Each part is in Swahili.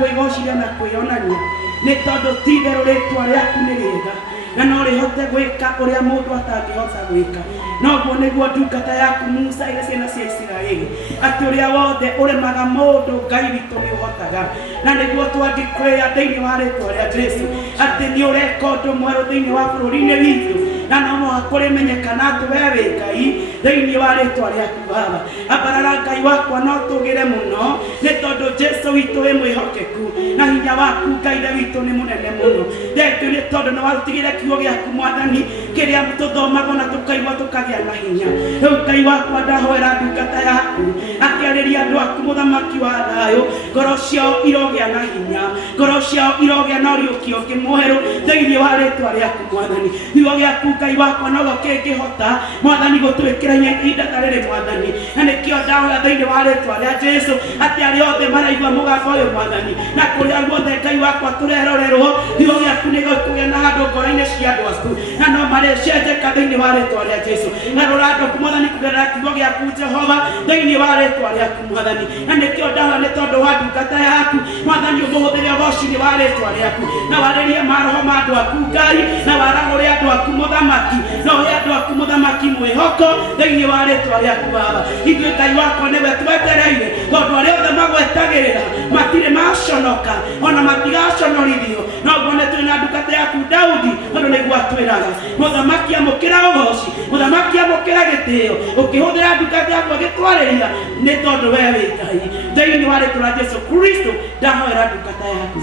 kwĩgocithia na kwĩonania nĩ tondũ ti itherũ rĩtwa rĩaku nĩ rĩega na no rĩhote gwĩka ũrĩa mũndũ atangĩhota gwĩka. Noguo nĩguo ndungata yaku Musa ĩrĩ ciana cia Isiraeli atĩ ũrĩa wothe ũremaga mũndũ Ngai witũ nĩ ũhotaga, na nĩguo twangĩkwĩra thĩinĩ wa rĩtwa rĩa Jesũ atĩ nĩ ũreka ũndũ mwerũ thĩinĩ wa bũrũri-inĩ witũ, na no mũhaka kũrĩmenyekana atĩ wee wĩ Ngai thĩinĩ wa rĩtwa rĩaku Baba. Ambarara Ngai wakwa no tũgĩre mũno nĩ tondũ Jesũ witũ wĩ mwĩhokeku na hinya waku Ngai witũ nĩ mũnene mũno. Thengiũ nĩ tondũ nĩ warutigĩre kiugo gĩaku Mwathani kĩrĩa tũthomaga na tũkaigua tũkagĩa na hinya. Rĩu Ngai wakwa ndahoera ndungata yaku akĩarĩria andũ aku mũthamaki wa thayũ, ngoro ciao irogĩa na hinya, ngoro ciao irogĩa na ũriũkio ũngĩ mwerũ thĩinĩ wa rĩtwa rĩaku Mwathani. Kiugo gĩaku Ngai wakwa no kĩngĩhota Mwathani gũtwĩkĩra ihinda ta rĩrĩ Mwathani, na nĩkĩo ndahoya thĩinĩ wa rĩtwa rĩa Jesũ atĩ arĩa othe maraigua mũgambo ũyũ Mwathani na kũrĩa guothe Ngai wakwa tũrerorerwo, kiugo gĩaku nĩ gĩkũgĩa na handũ ngoro-inĩ cia andũ aku na no marĩcenjeka thĩinĩ wa rĩtwa rĩa Jesũ. Garũra andũ aku Mwathani kũgerera kiugo gĩaku Jehova thĩinĩ wa rĩtwa rĩaku Mwathani, na nĩkĩo ndahoya nĩ tondũ wa ndungata yaku Mwathani ũmũhũthĩre ũgooci-inĩ wa rĩtwa rĩaku na warĩrie maroho ma andũ aku Ngai na waragũre andũ aku mũthamaki, no he andũ aku mũthamaki mwĩhoko thĩinĩ wa rĩtwa rĩaku Baba. Ithuĩ Ngai wakwa nĩwe twetereire tondũ arĩa othe magwetagĩrĩra matirĩ maconoka ona matigaconorithio. Noguo nĩ twĩna ndungata yaku Daudi tondũ nĩguo atwĩraga mũthamaki amũkĩra ũgooci, mũthamaki amũkĩra gĩtĩo, ũkĩhũthĩra ndungata yaku agĩtwarĩria nĩ tondũ wee wĩ Ngai. Thĩinĩ wa rĩtwa rĩa Jesũ Kristo ndahoera ndungata yaku.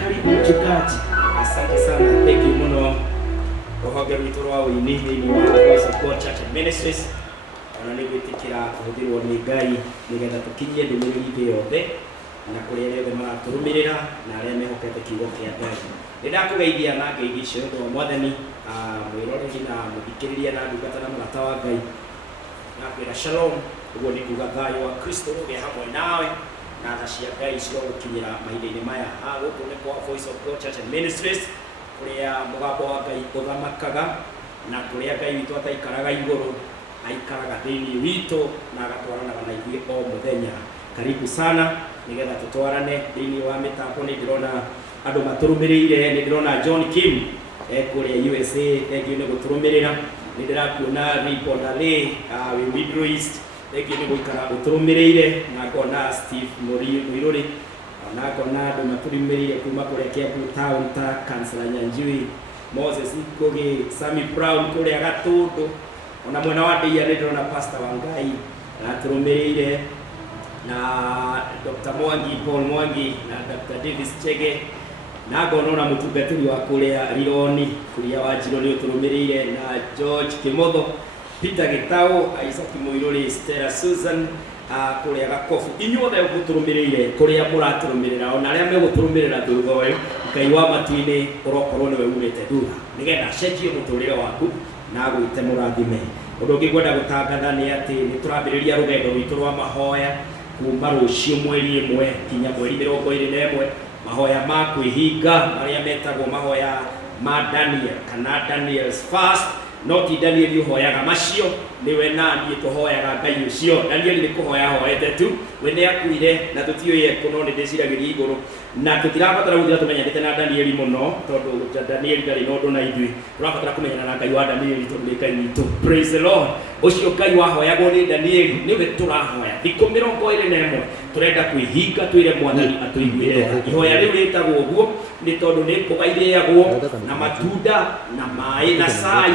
Karibu mchungaji. Asante sana. Thank you muno. Rũhonge rwitũ rwa ũini thĩinĩ wa Voice of God Church and Ministries ona nĩ gwĩtĩkĩra kũhũthĩrwo nĩ Ngai nĩgetha tũkinyie ndũmĩrĩri thĩ yothe na kũrĩ arĩa othe maratũrũmĩrĩra na arĩa mehokete kiugo kĩa Ngai. Nĩ ndakũgeithia na ngeithi icio ũndũ wa Mwathani, mwĩroreri na mũthikĩrĩria na ndungata na mũrata wa Ngai, na kwĩra shalom. Ũguo nĩ kuuga thayũ wa Kristo ũgĩe hamwe nawe na tha cia Ngai cirogũkinyĩra mahinda-inĩ maya. Gũkũ nĩ kwa Voice of God Church and Ministries kũrĩa mũgambo wa Ngai ũthamakaga na kũrĩa Ngai witũ ataikaraga igũrũ, aikaraga thĩinĩ witũ na agatwaranaga na ithuĩ o mũthenya. Karibu sana nĩgetha tũtwarane thĩinĩ wa mĩtambo. Nĩ ndĩrona andũ matũrũmĩrĩire, nĩ ndĩrona John Kim kũrĩa USA, thengiũ nĩ gũtũrũmĩrĩra. Nĩ ndĩrakuona Ribonale wĩ Middle East, thengiũ nĩ gũikara ũtũrũmĩrĩire, na ngona Steve Mũirũrĩ, na ngona andũ matũrũmĩrĩire kuma kũrĩa Kiambu Town ta Kansela Nyanjui, Moses Ikogi, Sammy Brown kũrĩa Gatũndũ, ona mwena wa Ndeia nĩ ndĩrona Pastor Wangai na atũrũmĩrĩire, na Dr. Mwangi, Paul Mwangi na Dr. Davis Chege, na ngona mũtungatĩri wa kũrĩa Rironi kũrĩa Wanjirũ nĩ ũtũrũmĩrĩire, na George Kimotho, Peter Gitau, Isaac Mũirũrĩ, Stella Susan kũrĩa Gakofu. Inyuothe mũtũrũmĩrĩire kũrĩa mũratũrũmĩrĩra ona arĩa megũtũrũmĩrĩra thutha ũyũ, Ngai wa matu-inĩ ũrokorwo nĩwe umĩte thutha nĩgetha acenjie mũtũrĩre waku na agwĩte mũrathime. Ũndũ ũngĩ ngwenda gũtangatha nĩ atĩ nĩ tũrambĩrĩria rũgendo rwitũ rwa mahoya kuma rũciũ mweri 1 nginya mweri 21, mahoya ma kwĩhinga marĩa metagwo mahoya ma Daniel kana Daniel's fast. No ti Daniel ũhoyaga macio, nĩwe na niĩ tũhoyaga Ngai ũcio. Daniel nĩ kũhoya hoete tu, we nĩ akuire na tũtiũĩ ekũ, no nĩ ndĩciragĩria igũrũ na tũtirabatara gũthira tũmenyanĩte na Daniel mũno tondũ Daniel ndarĩ na ũndũ na ithuĩ. Tũrabatara kũmenyana na Ngai wa Daniel tondũ nĩ Ngai witũ. Praise the Lord. Ũcio Ngai wahoyagwo nĩ Daniel nĩwe tũrahoya. Thikũ 21 tũrenda kwĩhinga twĩre Mwathani atũiguĩre. Ihoya rĩu rĩtagwo ũguo nĩ tondũ nĩ mboga irĩagwo na matunda na maĩ na cai,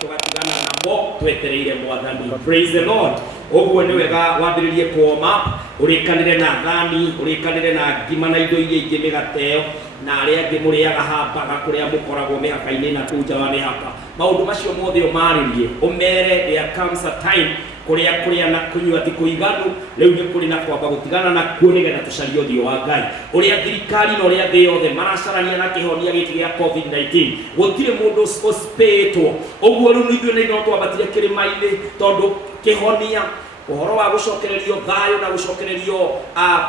tũgatigana namo twetereire Mwathani. Praise the Lord. Ũguo nĩ wega wambĩrĩrie kuoma, ũrĩkanĩre na thani, ũrĩkanĩre na ngima na indo iria ingĩ, mĩgate ĩyo, na arĩa angĩ mũrĩaga hambaga kũrĩa mũkoragwo mĩhaka-inĩ na kũu nja wa mĩhaka. Maũndũ macio mothe ũmarĩrie, ũmere there comes a time kũrĩa na kũnyua ti kũiganu. Rĩu nĩ kũrĩ na kwamba gũtigana na kuo nĩgetha tũcarie ũthiũ wa Ngai. Ũrĩa thirikari na ũrĩa thĩ yothe maracarania na kĩhonia gĩkĩ gĩa COVID-19, gũtirĩ mũndũ ũcipĩtwo. Ũguo rĩu ithuĩ nĩ no twambatire kĩrĩma-inĩ tondũ kĩhonia uhoro wa gucokererio thayo na gucokererio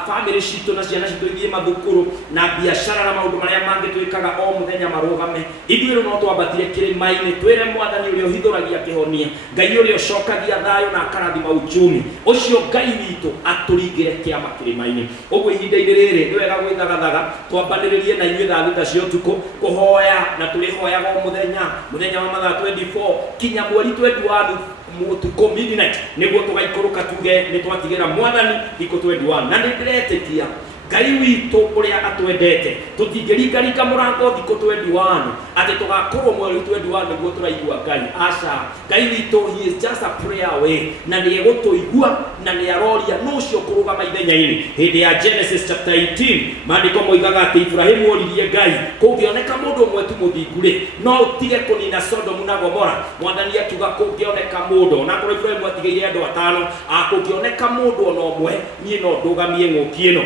family citu na ciana citu ithie mathukuru na biashara na maundu maria mangi twikaga o muthenya marugame ithuĩ no twambatire kĩrĩma-inĩ twĩre mwathani ũrĩa ũhithũragia kĩhonia Ngai ũrĩa ũcokagia thayo na akarathima uchumi ũcio Ngai witũ atũringĩre kĩama kĩrĩma-inĩ ũguo ihinda-inĩ rĩrĩ nĩ wega gwĩthagathaga twambanĩrĩrie na inyuĩ thaa thita cia ũtukũ kũhoya na tũrĩhoyaga o mũthenya wa mathaa 24 kinya mweri 21 mutuko midnight niguo tugaikũrũka tuge nĩ twatigĩra mwathani iko 21 na nĩ ndĩretĩkia Ngai witũ ũrĩa atwendete tũtingĩringaringa mũrango thikũ 21 atĩ tũgakorwo mweri 21 nĩguo tũraigua Ngai aca Ngai witũ he is just a prayer away na nĩ egũtũigua na nĩ aroria no ũcio kũrũgama ithenya-inĩ hĩndĩ ya Genesis chapter 18 maandĩko moigaga atĩ Ibrahimu oririe Ngai kũngĩoneka mũndũ ũmwe tu mũthingu-rĩ no ũtige kũnina Sodomu na Gomora mwathani akiuga kũngĩoneka mũndũ na kũrĩ Ibrahimu atigĩire andũ atano kũngĩoneka mũndũ ona ũmwe niĩ no ndũgamie ng'ũki ĩno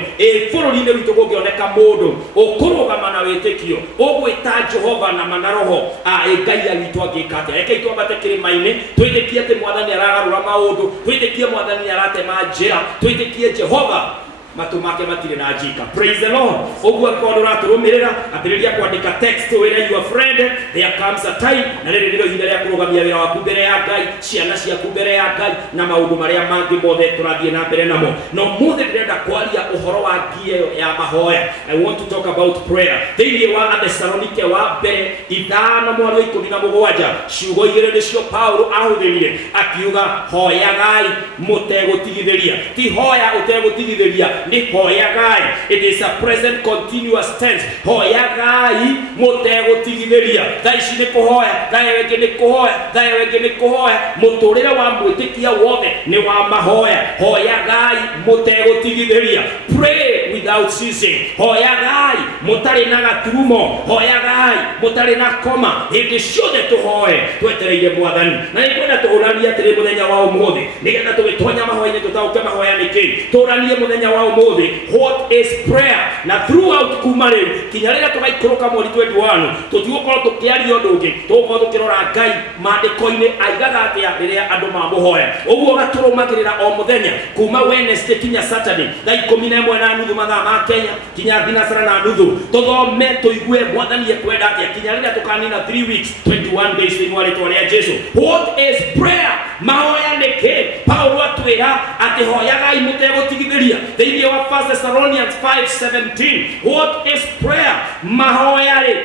bũrũri-inĩ witũ kũngĩoneka mũndũ ũkũrũgama na wĩtĩkio ũgwĩta Jehova na manaroho Ngai witũ angĩka atĩa reke twambate kĩrĩma-inĩ twĩtĩkie atĩ mwathani aragarũra maũndũ twĩtĩkie mwathani aratema njĩra twĩtĩkie Jehova matu make matire na njika. Praise the Lord. Ũguo kwa ũratũrũmĩrĩra ambĩrĩria kwandĩka text wĩra your friend there comes a time na rĩrĩ nĩrĩo ihinda rĩa kũrũgamia wĩra waku mbere ya Ngai ciana ciaku mbere ya Ngai na maũndũ marĩa mangĩ mothe tũrathiĩ na mbere namo no mũthĩ ndĩrenda kwaria ũhoro wa ngia ya mahoya. I want to talk about prayer. Thĩinĩ wa Athesalonike wa mbere 5:17 ciugo igĩrĩ nĩcio Paulo ahũthĩrire akiuga hoyagai mũtegũtigithĩria ti hoya ũtegũtigithĩria ni hoyagai. It is a present continuous tense. Hoyagai mũtegũtigithĩria thaa ici nĩ kũhoya thaa wengĩ nĩ kũhoya thaa wengĩ nĩ kũhoya mũtũrĩre wa mwĩtĩkia wothe nĩ wa mahoya. Hoyagai mũtegũtigithĩria pray without ceasing. Hoyagai mũtarĩ na gaturumo hoyagai mũtarĩ na koma hĩndĩ ciothe tũhoe twetereire mwathani na nĩkwenda tũũranie atĩrĩ mũthenya wa ũmũthĩ nĩgetha tũgĩtonya mahoya-inĩ tũtaũke mahoya nĩ kĩĩ tũũranie mũthenya wa ũmũthĩ what is prayer na throughout kuma rĩu kinya rĩrĩa tũgaikũrũka mweri 21 tũtigũkorwo tũkĩaria ũndũ ũngĩ tũgũkorwo tũkĩrora Ngai maandĩko-inĩ aigaga atĩa rĩrĩa andũ mamũhoya ũguo gatũrũmagĩrĩra o mũthenya kuma Wednesday kinya Saturday thaa 11:30 mathaa ma Kenya kinya thinacara na nuthu tũthome tũigue mwathani ekwenda atĩa kinya rĩrĩa tũkanina 3 weeks 21 days thĩinĩ wa rĩtwa rĩa Jesũ. What is prayer? Mahoya nĩ kĩĩ? Paulo atwĩra atĩ hoyagai mũtegũtigithĩria thĩinĩ wa 1 Thessalonians 5:17. What is prayer? Mahoya-rĩ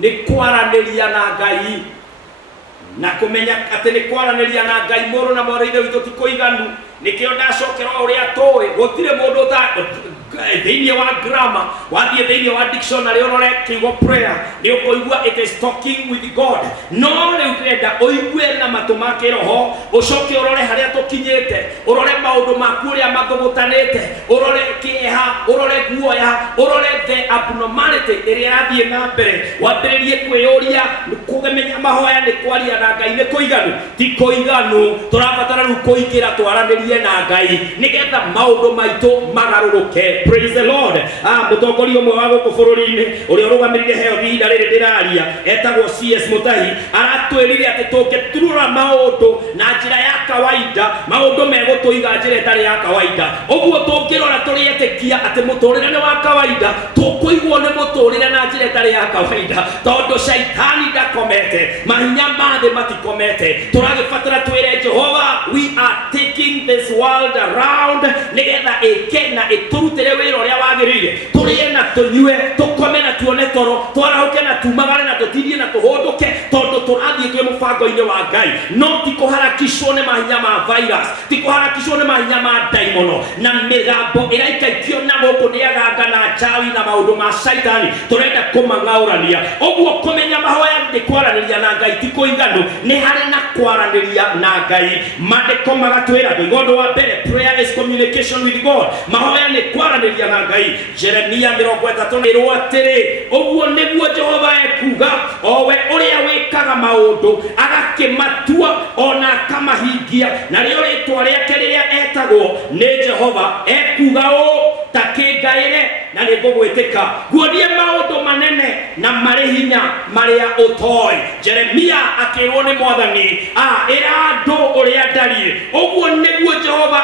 nĩ kwaranĩria na Ngai na kũmenya atĩ nĩ kwaranĩria na Ngai mũrũ na mwarĩ ithe witũ ti kũiganu nĩkĩo ndacokera ũrĩa tũĩ gũtirĩ mũndũ thĩinĩ wa grammar wathiĩ thĩinĩ wa dictionary ũrore kiugo prayer nĩ ũkũigua it is talking with God no rĩu ndĩrenda ũigue na matũ ma kĩroho ũcoke ũrore harĩa tũkinyĩte ũrore maũndũ maku ũrĩa mathũgũtanĩte ũrore kĩeha ũrore guoya ũrore the abnormality ĩrĩa ĩrathiĩ na mbere wambĩrĩrie kwĩyũria kũmenya mahoya nĩ kwaria na Ngai nĩ kũiganu ti kũiganu tũrabatara rĩu kũingĩra twaranĩrie na Ngai nĩgetha maũndũ maitũ magarũrũke. Praise the Lord. Mũtongoria ũmwe wa gũkũ bũrũri-inĩ ũrĩa ũrũgamĩrĩire health ihinda rĩrĩ ndĩraria etagwo CS Mutahi aratwĩrire atĩ tũngĩturũra maũndũ na njĩra ya kawaida maũndũ megũtũiga njĩra ĩtarĩ ya kawaida ũguo tũngĩrora tũrĩetĩkia atĩ mũtũrĩre nĩ wa kawaida tũkũigwo nĩ mũtũrĩre na njĩra ĩtarĩ ya kawaida tondũ shaitani ndakomete mahinya ma thĩ matikomete tũragĩbatara twĩre Jehova we are taking this world around nĩgetha ĩke na ĩtũrutĩre wĩra ũrĩa wagĩrĩire tũrĩe na tũnyue tũkome na tuone toro twarahũke na tumagare na tũtindie na tũhũndũke tondũ tũrathiĩ twĩ mũbango-inĩ wa Ngai no ti kũharakicwo nĩ mahinya ma virus ti kũharakicwo nĩ mahinya ma daimono na mĩgambo ĩraikaikio na gũkũ nĩ aganga na chawi na maũndũ ma shaitani tũrenda kũmang'aũrania ũguo kũmenya mahoya nĩ kwaranĩria na Ngai ti kũiganu nĩ harĩ na kwaranĩria na Ngai maandĩko magatwĩra ũndũ wa mbere prayer is communication with God mahoya nĩ kwaranĩria na Ngai. Jeremia 30:3 atĩrĩ ũguo nĩguo Jehova ekuga o we ũrĩa wĩkaga maũndũ agakĩmatua ona akamahingia narĩo rĩtwa rĩake rĩrĩa etagwo nĩ Jehova ekuga ũũ ta kĩngaĩre na nĩ ngũgwĩtĩka nguonie maũndũ manene na marĩ hinya marĩa ũtoĩ. Jeremia akĩrwo nĩ mwathani ĩra andũ ũrĩa iriarie oguo niguo Jehova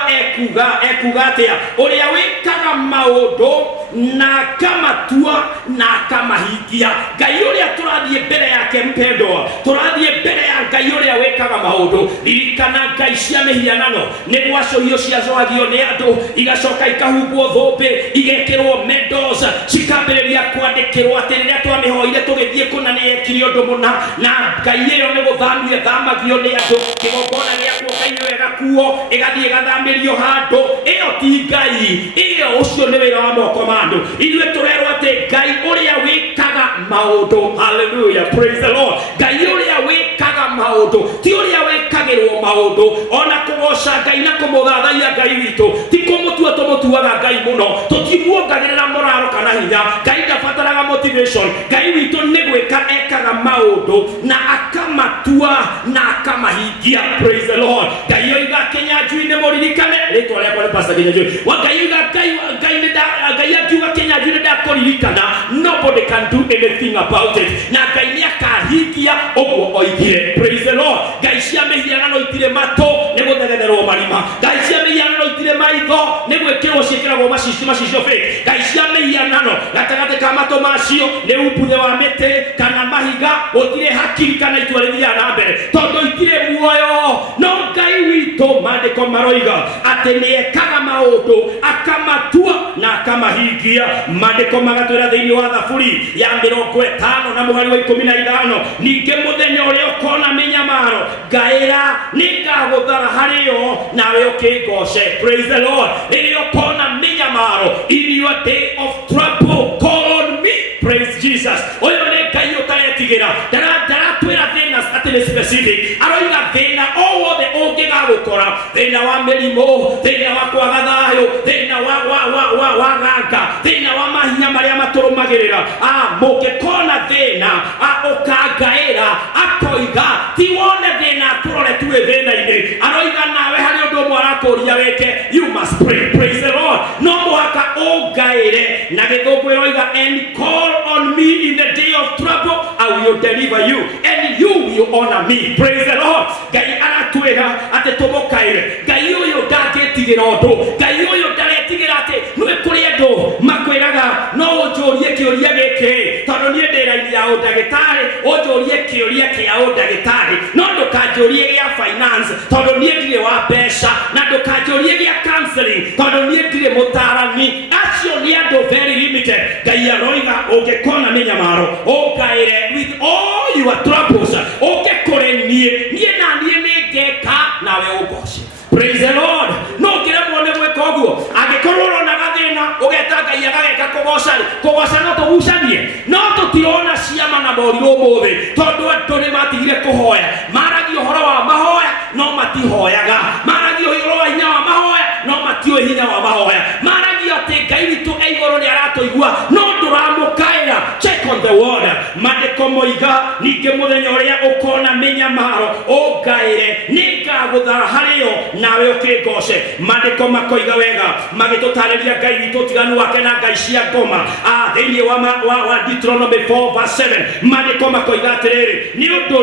ekuga atia uria wikaga maundu na kama tua na kama hikia Ngai uria turathie mbere yake mpendwa turathie mbere ya Ngai uria wikaga maundu ririkana Ngai cia mihianano ni gwacohio cia zoagio ni andu igacoka ikahumbwo thumbi igekirwo medals cikambiriria kwandikirwo ati riria twamihoire tugithie kuna ni ekiri undu muna na Ngai iyo ni guthamio thamagio ni andu kigongona giakwo Ngai wega kuo igathie gathamirio handu iyo ti Ngai iyo ucio ni wira wa moko mandu ithuĩ turerwo ati Ngai uria wikaga maundu hallelujah praise the Lord Ngai uria wikaga maundu ti uria wikagirwo maundu ona kugoca Ngai na kumuthathaia Ngai witu ti kumutua tumutuaga Ngai muno tutimuongagirira moraro kana hinya Ngai ndabataraga motivation Ngai witu ni gwika ekaga maundu na akamatua na akamahingia praise the Lord Ngai oiga Kinyanjui-inĩ muririkane ritwa rĩakwa nĩ Pastor Kinyanjui wa Ngai oiga Ngai akiuga Kinyanjui-inĩ ndakuririkana nobody can do anything about it na Ngai nĩ akahingia ũguo oigire praise the Lord Ngai cia mĩhianano itire matũ nĩ gũthetherwo marima Ngai cia mĩhianano itire maitho nĩ gwĩkĩrwo ciĩkĩragwo macicio fake Ngai cia mĩhianano gatagatĩ ka matũ macio nĩ umbuthe wa mĩtĩ kana mahiga gũtirĩ hakiri kana itua rĩthiaga na mbere tondũ itirĩ muoyo no Ngai witũ maandĩko maroiga atĩ nĩ ekaga maũndũ akamatua na akamahingia maandĩko magatwĩra thĩinĩ wa Thaburi ya 50 na mũhari wa 15 ningĩ mũthenya ũrĩa ũkona mĩnyamaro ngaĩra nĩ ngagũthara harĩo nawe ũkĩngoce praise the Lord rĩrĩa ũkona mĩnyamaro in your day of trouble call on me praise Jesus ũyũ nĩ Ngai ũtaretigĩra ndaratwĩra thĩna atĩ nĩ specific aroiga thĩna o wothe ũngĩgagũkora thĩna wa mĩrimũ thĩna wa kwaga thayũ thĩna wa ganga thĩna wa mahinya marĩa matũrũmagĩrĩra mũngĩkona thĩna ũkangaĩra akoiga ti wone thĩna tũrore tuĩ thĩna-inĩ aroiga nawe harĩ ũndũ ũmwe arakũria wĩke you must pray praise the Lord no mũhaka ũngaĩre na gĩthũngũ ĩroiga and call on me in the day of trouble I will deliver you and you will honor me praise the Lord Ngai aratwĩra atĩ tũmũkaĩre Ngai ũyũ ndangĩtigĩra ũndũ Ngai ũyũ ndaretigĩra atĩ nĩ kũrĩ andũ makwĩraga no ũnjũrie kĩũria gĩkĩ tondũ niĩ ndĩ raini ya ũndagĩtarĩ ũnjũrie kĩũria kĩa ũndagĩtarĩ no ndũkanjũrie gĩa finance tondũ niĩ ndirĩ wa mbeca na ndũkanjũrie gĩa counseling tondũ niĩ ndirĩ mũtaarani acio nĩ andũ very limited Ngai aroiga ũngĩkona mĩnyamaro ũngaĩre with all your troubles ũngĩkore niĩ na niĩ nĩngeka nawe ũgoce praise the Lord no ngĩremwo nĩ gwĩka ũguo angĩkorwo ũronaga thĩna ũgeta Ngai agageka kũgoca no tũgucanie no tũtirona ciama na morirũ ũmũthĩ tondũ andũ nĩ matigire kũhoya maragia ũhoro wa mahoya no matihoyaga maragia ũhoro wa hinya wa mahoya no matiũĩ hinya wa mahoya maragia atĩ Ngai witũ e igũrũ nĩ aratũigua no ndũramũkaĩra check on the word maandĩko moiga ningĩ mũthenya ũrĩa ũkona mĩnyamaro ũngaĩre nĩ ngagũthara harĩo nawe ũkĩngoce maandĩko makoiga wega magĩtũtarĩria Ngai witũ ũtiganu wake na ngai cia ngoma thĩinĩ wa Deuteronomy 4:7 maandĩko makoiga atĩrĩrĩ nĩ ũndũ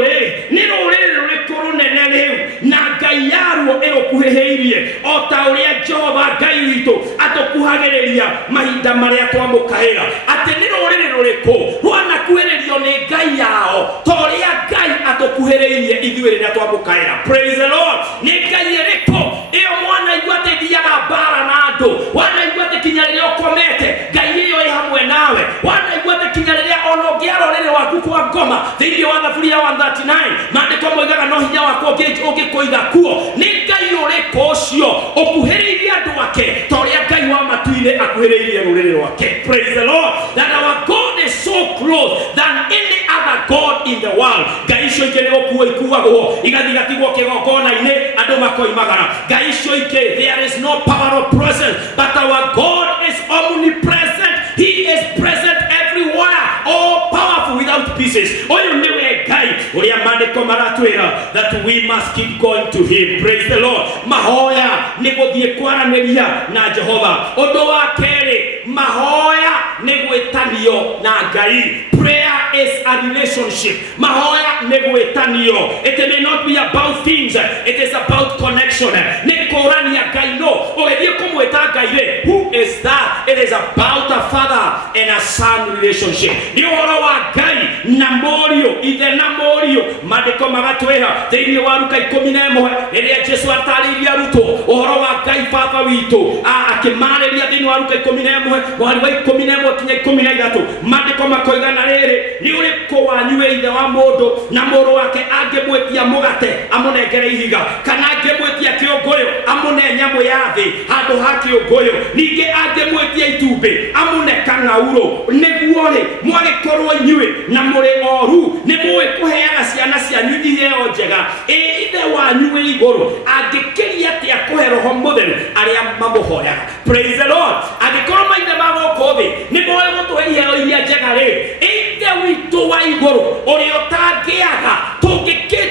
nĩ rũrĩrĩ rũrĩkũ rũnene rĩu na ngai yaruo ĩrũkuhĩhĩirie o ta ũrĩa Jehova Ngai witũ atũkuhagĩrĩria mahinda marĩa twamũkaĩra atĩ nĩ rũrĩrĩ rũrĩkũ rwanakuhĩrĩrio nĩ ngai yao ta ũrĩa Ngai atũkuhĩrĩirie ithuĩ rĩrĩa twamũkaĩra praise the Lord nĩ ngai ĩrĩkũ ĩyo mwanaigua atĩ thiaga mbara na andũ wanaigua atĩ kinya rĩrĩa ũkomete ngai ĩyo ĩ hamwe nawe wanaigua atĩ kinya rĩrĩa ona ũngĩara rũrĩrĩ waku kwa ngoma thĩinĩ wa Thaburi ya 139 maandĩko moigaga no hinya wako ũngĩkũiga kuo nĩ ngai ũrĩkũ ũcio ũkuhĩrĩirie andũ ake ta ũrĩa Ngai wa matuire akuhĩrĩirie rũrĩrĩ rwake praise the Lord that our God is so close than any other God in the world ngai icio ingĩ nĩ gũkuo ikuagwo igathiĩ igatigwo kĩgongona-inĩ andũ makoimagara ngai icio ingĩ there is no power of presence but our God is omnipresent he is present everywhere all powerful without pieces ũyũ nĩwe Ngai ũrĩa maandĩko maratwĩra that we must keep going to him praise the Lord mahoya nĩ gũthiĩ kwaranĩria na Jehova ũndũ wa kerĩ mahoya nĩ gwĩtanio na Ngai prayer is a relationship mahoya nĩ gwĩtanio it may not be about things it is about connection connection. Nikorania Ngai no. Ogethie kumweta Ngai re. Who is that? It is about a father and a son relationship. Ni uhoro wa Ngai na morio, ithe na morio. Mandiko magatwira thiini wa Luka 11 riria Jesu atariria ruto uhoro wa Ngai baba witu akimareria thiini wa Luka 11 mwari wa 11 kinya 13. Mandiko makoiga na riri ni uriko wanyu ithe wa mundu na muru wake angimwetia mugate amunengere ihiga kana angimwetia kiongoyo amune nyamu ya thi handu ha kiongoyo ningi angimwetia itumbi amune kangauro niguo ri mwagikorwo inyui na muri oru ni muwe kuheana ciana cianyu iheo njega ithe wanyu wi iguru angikiria atia kuhe roho mutheru aria mamuhoyaga. Praise the Lord. Angikorwo maithe magoko thi ni muwe gutuhe iheo iria njega ri ithe witu wa iguru uria utangiaga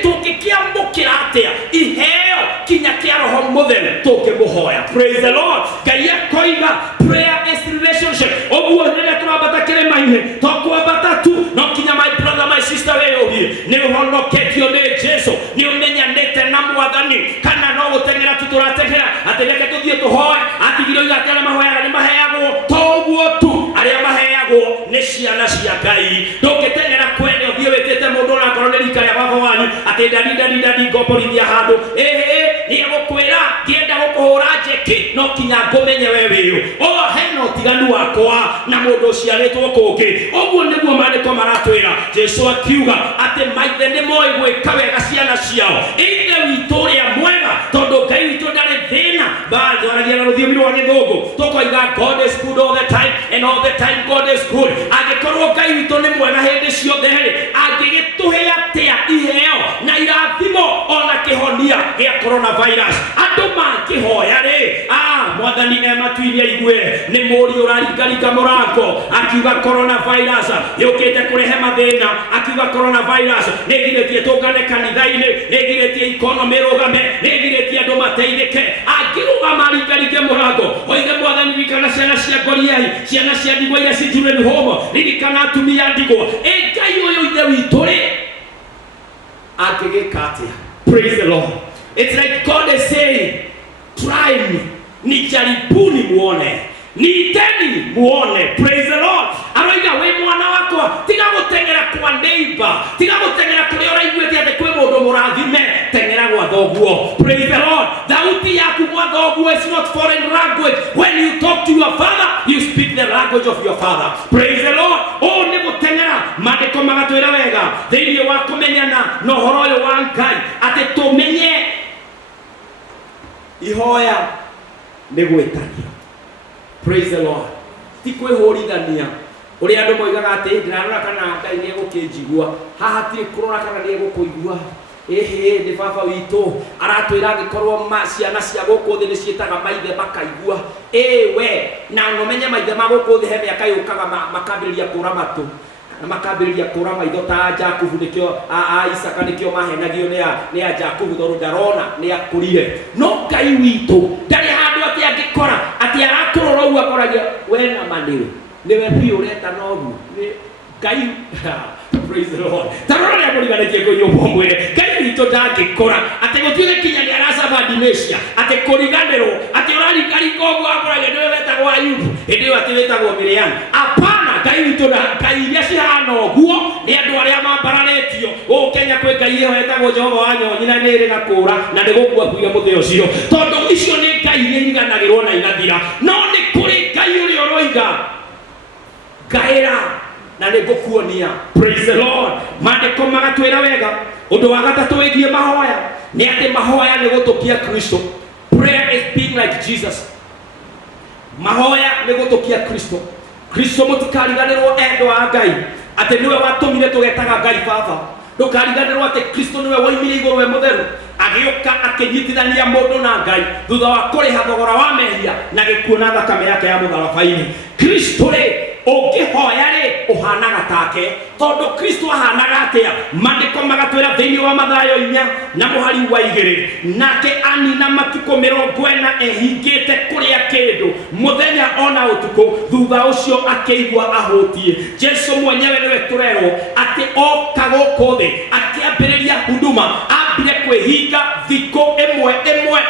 tungikiamukira atia iheo kinya kia roho mutheru tungimuhoya. Praise the Lord. Ngai akoiga prayer is relationship. Oguo rĩrĩa tũrambata kĩrĩma-inĩ tũkwambata tu no kinya my brother my sister wĩyũrie nĩ ũhonoketio nĩ Jesu nĩ ũmenyanĩte na Mwathani kana no gũteng'era tu tũrateng'era atĩ reke tũthiĩ tũhoe atigire oiga atĩ arĩa mahoyaga nĩ maheagwo toguo tu arĩa maheagwo nĩ ciana cia Ngai. Ndũngĩteng'era kwene ũthiĩ wĩtĩte mũndũ ũrakorwo nĩ rika rĩa baba wanyu atĩ ndani ngomborithia handũ nĩ egũkwĩra ngĩenda gũkũhũra njeki no kinya ngũmenye we wĩyũ hena ũtiganu wakwa na mũndũ ũciarĩtwo kũngĩ. Ũguo nĩguo mandĩko maratwĩra. Jesu akiuga atĩ maithe nĩ moĩ gwĩka wega ciana ciao ithe witũ ũrĩa mwega tondũ Ngai witũ ndarĩ thĩna. Ndwaragia na rũthiomi rwa gĩthũngũ tũkoiga God is good all the time and all the time God is good. Angĩkorwo Ngai witũ nĩ mwega hĩndĩ ciothe angĩgĩtũhe atĩa iheo na irathimo ona kĩhonia gĩa coronavirus andũ mangĩhoya rĩ Mwathani ematuirie igue nĩ mũriũ ũraringaringa mũrango akiuga coronavirus yũkĩte kũrehe mathĩna akiuga coronavirus nĩgirĩtie tũngane kanitha-inĩ nĩgirĩtie economy ĩrũgame nĩgirĩtie andũ mateithĩke angĩrũgama aringaringe mũrango oige Mwathani ririkana ciana cia ngoriai ciana cia ndigwa iria ci children home ririkana atumia ndigwa Ngai ũyũ ithe witũ rĩ angĩgĩka atĩa. Praise the Lord. It's like God is saying try me nijaribuni muone niiteni muone. Praise the Lord. Aroiga we mwana wakwa tiga gũteng'era kwa neighbor tiga gũteng'era kũrĩa ũraiguĩte atĩ kwĩ mũndũ mũrathime teng'era gwa thoguo. Praise the Lord. Thauti yaku gwa thoguo is not foreign language. When you talk to your father you speak the language of your father. Praise the Lord. Nĩ gũteng'era mandĩko magatwĩra wega thĩinĩ wa kũmenyana na ũhoro ũyũ wa Ngai atĩ tũmenye ihoya nĩ gwĩtania. Praise the Lord. Ti kwĩhũrithania ũrĩa andũ moigaga atĩ ndĩrarora kana Ngai nĩ egũkĩnjigua haha ti kũrora kana nĩ egũkũigua nĩ baba witũ aratwĩra angĩkorwo ciana cia gũkũ thĩ nĩ ciĩtaga maithe makaigua we na nomenye maithe ma gũkũ thĩ he mĩaka yũkaga makambĩrĩria kũra matũ na makambĩrĩria kũra maitho ta Jakubu nĩkĩo Isaka nĩkĩo mahenagio nĩ a Jakubu tondũ ndarona nĩ akũrire. No Ngai witũ ndarĩ handũ atĩ angĩkora atĩ arakũrora ũguo akoragia we na manĩrĩ nĩwe biũ ũreta noguo Ngai. Praise the Lord. Tarora ya boli bale jego yo bomwere. Ngai witũ ndangĩkora atĩ gũtuĩke kinya nĩ aracaba dimecia atĩ kũriganĩrwo atĩ ũrarikari koguo akoragia nĩwe wetagwo Ayubu hĩndĩ ĩyo atĩ wetagwo Miriam. Apana, Ngai witũ Ngai iria cihana ũguo nĩ andũ arĩa mambararĩtio Kenya kwĩ Ngai ĩyo wetagwo Jehova wa nyonyi na nĩ ĩrĩ gakũra na nĩ gũkua kuire mũthĩ ũcio tondũ icio nĩ Ngai iria iriganagĩrwo na igathira. No nĩ kũrĩ Ngai ũrĩa ũroiga ngaĩra na nĩngũkuonia. Praise the Lord. Mandĩko magatwĩra wega ũndũ wa gatatũ wĩgiĩ mahoya nĩ atĩ mahoya nĩ gũtũkia Kristo. Prayer is being like Jesus. Mahoya nĩ gũtũkia Kristo. Kristo mũtikariganĩrwo endwa a Ngai atĩ nĩwe watũmire tũgetaga Ngai baba. Ndũkariganĩrwo atĩ Kristo nĩwe woimire igũrũ we mũtheru agĩũka akĩnyitithania mũndũ na Ngai thutha wa kũrĩha thogora wa mehia na gĩkuũ na thakame yake ya mũtharaba-inĩ. Kristo rĩ ũngĩhoya rĩ ũhanaga take tondũ Kristo ahanaga atĩa. Mandĩko magatwĩra thĩinĩ wa Mathayo 4 na mũhari wa 2 nake anina matukũ 40 ehingĩte kũrĩa kĩndũ mũthenya ona ũtukũ thutha ũcio akĩigua ahũtie. Jesu mwenyewe nĩwe tũrerwo atĩ oka gũkũ thĩ akĩambĩrĩria huduma ambire kwĩhinga thikũ ĩmwe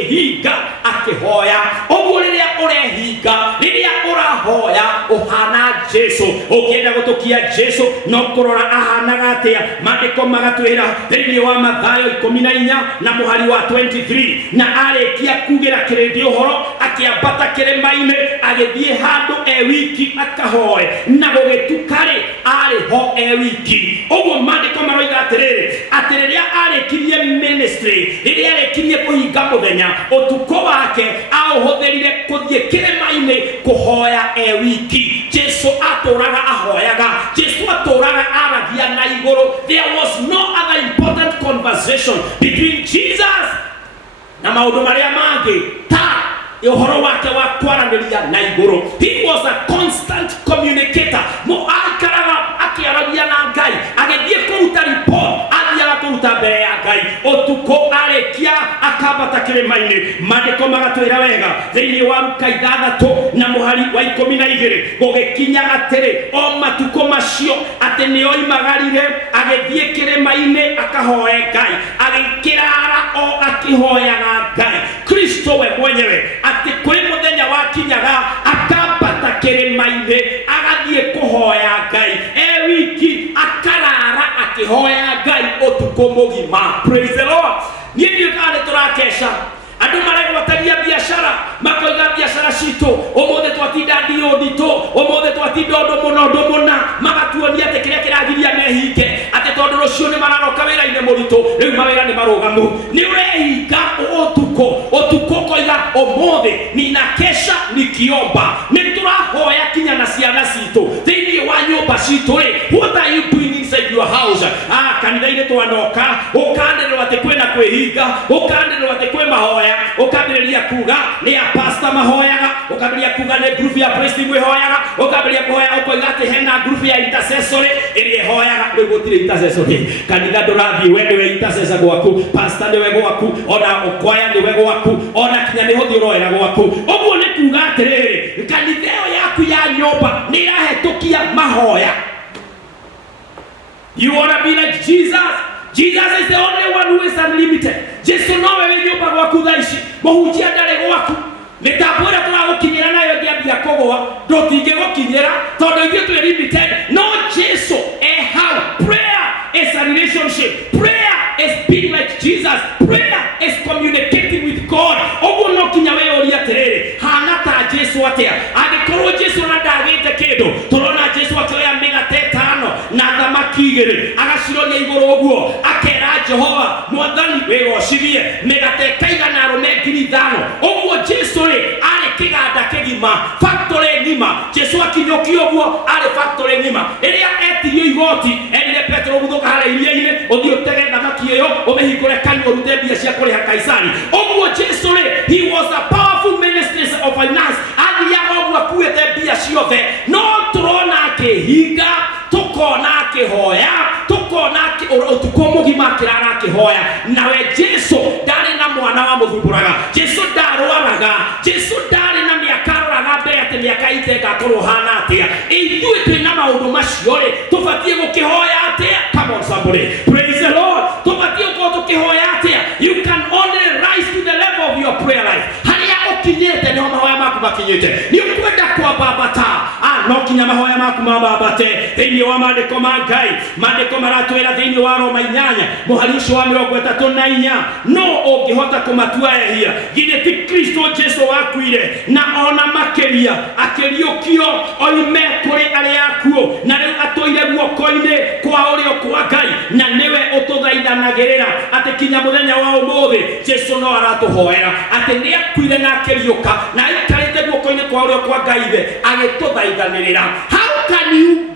akehinga akihoya. Oguo riria urehinga, riria urahoya uhana Jesu. Ukienda gutukia Jesu no kurora ahanaga atia. Maandiko magatwira thiini wa Mathayo 14 na muhari wa 23, na arikia kugira kirindi uhoro akiambata kirima-ini agithie handu wiki akahoe na gugitukari ari ho wiki. Oguo maandiko maroiga atiriri ati riria arikirie ministry, riria arikirie kuhinga muthenya, utuko wake auhutherire kuthie kirima-ini kuhoya wiki. Jesu aturaga ahoyaga, Jesu aturaga aragia na iguru. There was no other important conversation between Jesus na maundu maria mangi ta uhoro wake wa kwaraniria na iguru. He was a constant communicator. Mo akaraga akiaragia na Ngai, agithie kuruta report, athiaga kuruta mbere ya Ngai. Utuko arekia akambata kirima-ini. Maandiko magatwira wega thiini wa Luka 6 na muhari wa 12, gugikinya atiri o matuko macio ati nio imagarire agithie kirima-ini akahoe Ngai, agikirara o akihoyaga Ngai. Kristo we mwenyewe ati kuri muthenya wakinyaga akambata kirima-ini agathie kuhoya Ngai wiki, akarara akihoya Ngai utuko mugima. Praise the Lord. Nini kale turakesha andu marego batagia biashara, makoiga biashara cito omothe twatinda ndio ndito, omothe twatinda ndo mona magatuonia ati kiria kiragiria mehinge, ati tondu rucio ni mararoka wira-ini murito, riu mawira ni marugamu. Ni urehinga utuko koiga omothe ninakesha nikiomba, niturahoya kinya na ciana cito thiini wa nyumba cito ri. What are you doing inside your house? Kanitha-ini twanoka ukandirwo ati kwina kwihinga, ukandirwo ati kwi mahoya, ukambiriria kuga ni ya pastor mahoyaga, ukambiriria kuga ni group ya priest mwihoyaga, ukambiriria kuhoya ukoiga ati hena group ya intercessory iri hoyaga. Riu gutire intercessory kanitha ndurathie, we niwe intercessor gwaku, pastor niwe gwaku, ona ukwaya niwe gwaku, ona kinya ni hothi uroera gwaku. Uguo ni kuga atiriri kanitha yaku ya nyumba ni irahetukia mahoya. You want to be like Jesus? Jesus is the only one who is unlimited. Jesu no wewe nyumba gwaku thaici muhunjia ndare gwaku nitambura turagukinyira nayo ngiambia kugwa ndotinge gukinyira tondu ithuĩ twĩ limited. No, Jesu how prayer is a relationship. Prayer is being like Jesus. Prayer is communicating with God. Oguo no kinya we uria atiriri hana ta Jesu atia. Angikorwo Jesu na ndagite kindu, turona Jesu akioya migate 5 na thamaki 2 agaciroria iguru uguo, akera Jehova mwathani wigocirie migate kaigana arume 5,000. Uguo Jesu ri ari kiganda kigima, factory ngima. Jesu akinyokio uguo ari factory ngima. Iria etirio igoti erire Petro guthuka hara iria-ini uthio tege thamaki iyo umehingure kanyu urute mbia cia kuriha Kaisari. Uguo Jesu ri he was a powerful minister of finance. Athiaga uguo akuite mbia ciothe, no turona akihinga, tukona akihoya, tukona utuko mugima kirara akihoya. Nawe Jesu ndari na mwana wa muthumburaga, Jesu ndarwaraga, Jesu ndari na miaka roraga mbere ati miaka iteka kuruhana atia. Ithuĩ twĩna maũndũ macio ri tubatie gukihoya atia. Come on somebody, praise the Lord. Tubatie gukorwo tukihoya atia. You can only rise to the level of your prayer life. Haria ukinyete niho mahoya maku makinyete. Ni ukwenda kwambata no kinya mahoya maku mambate thiini wa maandiko ma Ngai. Maandiko maratwira thiini wa Roma 8 muhari ucio wa 34 no ungihota kumatua ehia githĩ ti Kristo Jesu wakuire na ona makiria akiriukio oime kuri aria akuo na riu atoire guoko-ini kwa urio kwa Ngai, na niwe ututhaithanagirira ati kinya muthenya wa umuthi Jesu no aratuhoera ati ni akuire na akiriuka na aikarite guoko-ini kwa urio kwa Ngai agituthaithanirira. How can you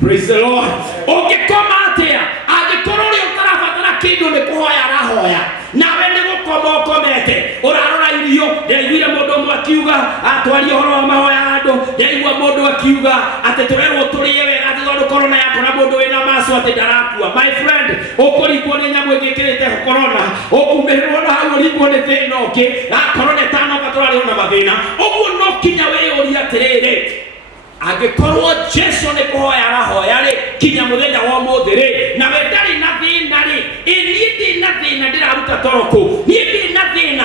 praise the Lord? Ungikoma atia angikorwo uri utarabatara kindu ni kuhoya arahoya, nawe ni gukoma ukomete urarora irio. Ndaiguire mundu umwe akiuga atwarie horo wa mahoya andu, ndaigua mundu akiuga ati turerwo turie wega ati tondu corona yako na mundu wina maso ati ndarakua. My friend, ukurigwo ni nyamu ingikirite corona, ukumehirwo na hau urigwo ni thina ungi corona tanoka turari ona mathina. Uguo no kinya we uri atiriri angikorwo Jesu ni kuhoya arahoya ri kinya muthenya wa umuthi ri nawe ndari na thina ri ini ndi na thina ndiraruta toroko ni ndi na thina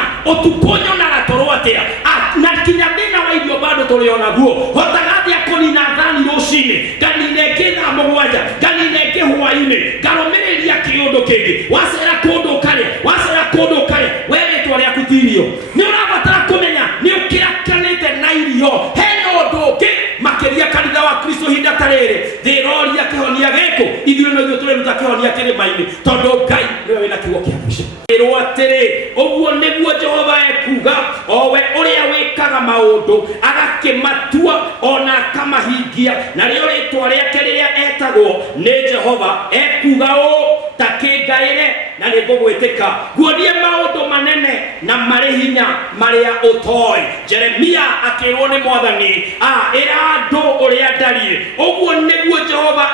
tuli onaguo hotagati akonina thani rucini nganine ngitha mugwanja nganine ngihwa-ini ngarumiria kiundu kingi wacera kundu kare weretwo riaku tirio ni urabatara kumenya ni ukirakanite na irio hena undu ungi makiria kanitha wa Kristo hinda tariri thiroria kihonia giku ithuĩ no ithuĩ tureruta kihonia kĩrĩma-inĩ tondu Ngai niwe wina kiugo kia mwisho ĩrwo atĩrĩ ũguo nĩguo Jehova ekuga owe ũrĩa wĩkaga maũndũ agakĩmatua ona akamahingia narĩo rĩtwa rĩake rĩrĩa etagwo nĩ Jehova ekuga ũũ ta kĩngaĩre na nĩngũgwĩtĩka nguonie maũndũ manene na marĩ hinya marĩa ũtoĩ. Jeremia akĩrwo nĩ Mwathani ĩra andũ ũrĩa ndariĩ ũguo nĩguo Jehova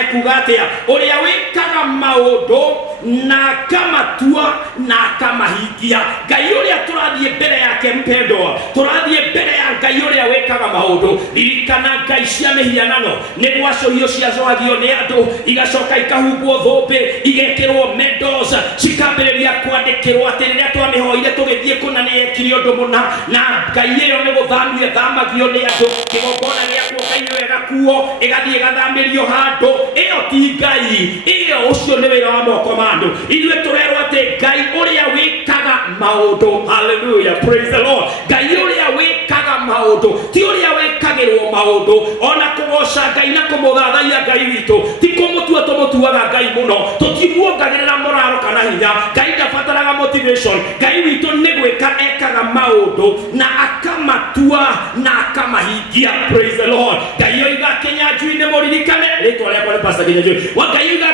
ekuga atĩa ũrĩa wĩkaga maũndũ na akamatua na akamahingia. Ngai ũrĩa tũrathiĩ mbere yake mpendwa, tũrathiĩ mbere ya Ngai ũrĩa wĩkaga maũndũ. Ririkana ngai cia mĩhianano nĩ gwacũhio ciacũhagio nĩ andũ igacoka ikahumbwo thũmbĩ igekĩrwo medals cikambĩrĩria kwandĩkĩrwo atĩ rĩrĩa twamĩhoire tũgĩthiĩ kũna nĩ yekire ũndũ mũna na ngai ĩyo nĩ gũthamio thamagio nĩ andũ kĩgongona gĩakwo ngai ĩyo ĩgakuo ĩgathiĩ ĩgathamĩrio handũ. Ĩyo ti Ngai, ĩyo ũcio nĩ wĩra wa moko ma andũ. Ithuĩ tũrerwo atĩ Ngai ũrĩa wĩkaga maũndũ, hallelujah, praise the Lord. Ngai ũrĩa wĩkaga maũndũ ti ũrĩa wĩkagĩrwo maũndũ. Ona kũgoca Ngai na kũmũthathaiya Ngai witũ ti kũmũtua tũmũtuaga Ngai mũno, tũtimuongagĩrĩra moraro kana hinya. Ngai ndabataraga motivation. Ngai witũ nĩ gwĩka ekaga maũndũ na akamatua na akamahingia, praise the Lord. Ngai oiga Kĩnyanjui-inĩ mũririkane rĩtwa rĩakwa nĩ Pastor Kĩnyanjui wa Ngai oiga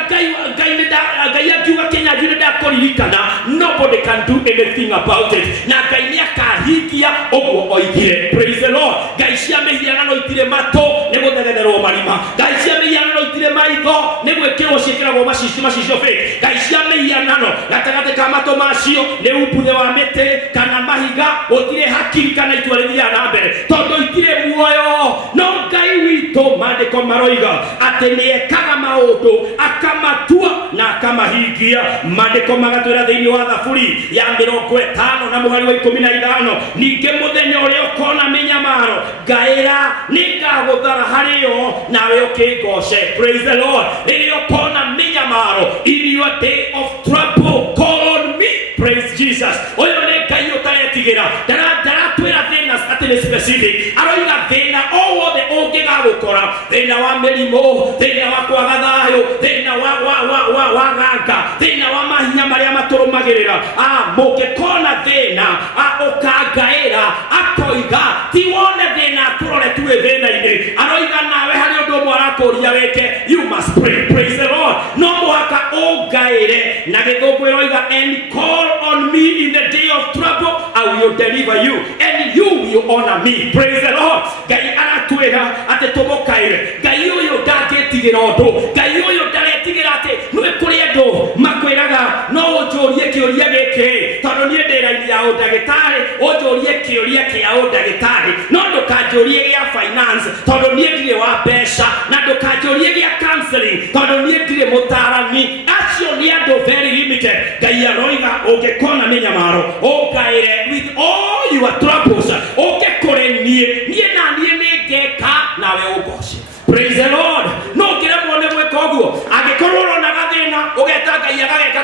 Ngai akiuga Kĩnyanjui-inĩ ndakũririkana, nobody can do anything about it. Na Ngai nĩ akahingia ũguo oigire, praise the Lord. Ngai cia mĩhianano itirĩ matũ nĩ gũthetherwo marima. Ngai cia mĩhianano itirĩ maitho nĩ gwĩkĩrwo ciĩkĩragwo macicio fake. Ngai cia mĩhianano gatagatĩ ka matũ macio nĩ umbuthe wa mĩtĩ kana mahiga, gũtirĩ hakiri kana itua rĩthiaga na mbere tondũ itirĩ muoyo. No Ngai witũ maandĩko maroiga atĩ nĩ ekaga maũndũ akamatua na akamahingia. Maandĩko magatwĩra thĩinĩ wa Thaburi ya 50 na mũhari wa 15, ningĩ mũthenya ũrĩa ũkona mĩnyamaro ngaĩra nĩngagũthara harĩo nawe ũkĩngoce, praise the Lord. Rĩrĩa ũkona mĩnyamaro, in your day of trouble call on me, praise Jesus. Ũyũ nĩ Ngai ũtaretigĩra, ndaratwĩra thĩna atĩ nĩ specific, aroiga thĩna o wothe ũngĩgagũkora, thĩna wa mĩrimũ, thĩna wa kwaga thayũ, thĩna wa ganga, thĩna wa mahinya marĩa matũrũmagĩrĩra, mũngĩkona thĩna ũkangaĩra, akoiga ti wone thĩna tũrore tuĩ thĩna-inĩ, aroiga nawe harĩ ũndũ ũmwe arakũria wĩke, you must pray, praise the Lord. No mũhaka ũngaĩre, na gĩthũngũ ĩroiga and call on me in the day of trouble I will deliver you and you will honor me, praise the Lord. Ngai aratwĩra atĩ tũmũkaĩre. Ngai ũyũ ndangĩtigĩra ũndũ, Ngai ũyũ ndaretigĩra atĩ nĩ kũrĩ andũ makwĩraga no ũnjũrie kĩũria gĩkĩ tondũ niĩ ndĩ raini ya ũndagĩtarĩ, ũnjũrie kĩũria kĩa ũndagĩtarĩ, no ndũkanjũrie gĩa finance tondũ niĩ ndirĩ wa mbeca, na ndũkanjũrie gĩa counseling tondũ niĩ ndirĩ mũtaarani. Acio nĩ andũ very limited. Ngai aroiga ũngĩkona mĩnyamaro ũngaĩre with all your troubles, ũke kũrĩ niĩ na niĩ nĩngeka nawe ũngoce, praise the Lord. No ngĩremwo nĩ gwĩka ũguo, angĩkorwo ũrona gathĩna ũgeta Ngai agageka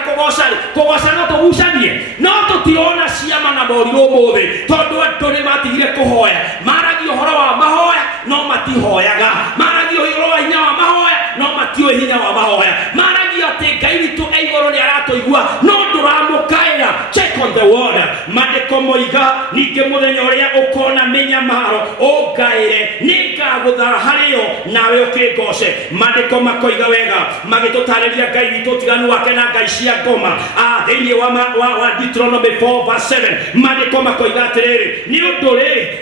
kũgoca no tũgucanie, no tũtirona ciama na morirũ ũmũthĩ tondũ andũ nĩ matigire kũhoya. Maragia ũhoro wa mahoya no matihoyaga, maragia ũhoro wa hinya wa mahoya no matiũĩ hinya wa mahoya, maragia atĩ Ngai witũ e igũrũ nĩ aratũigua no ndũramũkaĩra. Check on the word. Maandĩko moiga ningĩ mũthenya ũrĩa ũkona mĩnyamaro ũngaĩre nĩngagũthara harĩo nawe ũkĩngoce. Maandĩko makoiga wega magĩtũtarĩria Ngai witũ ũtiganu wake na ngai cia ngoma. Thĩinĩ wa Deuteronomy 4:7 maandĩko makoiga atĩrĩrĩ, nĩ ũndũ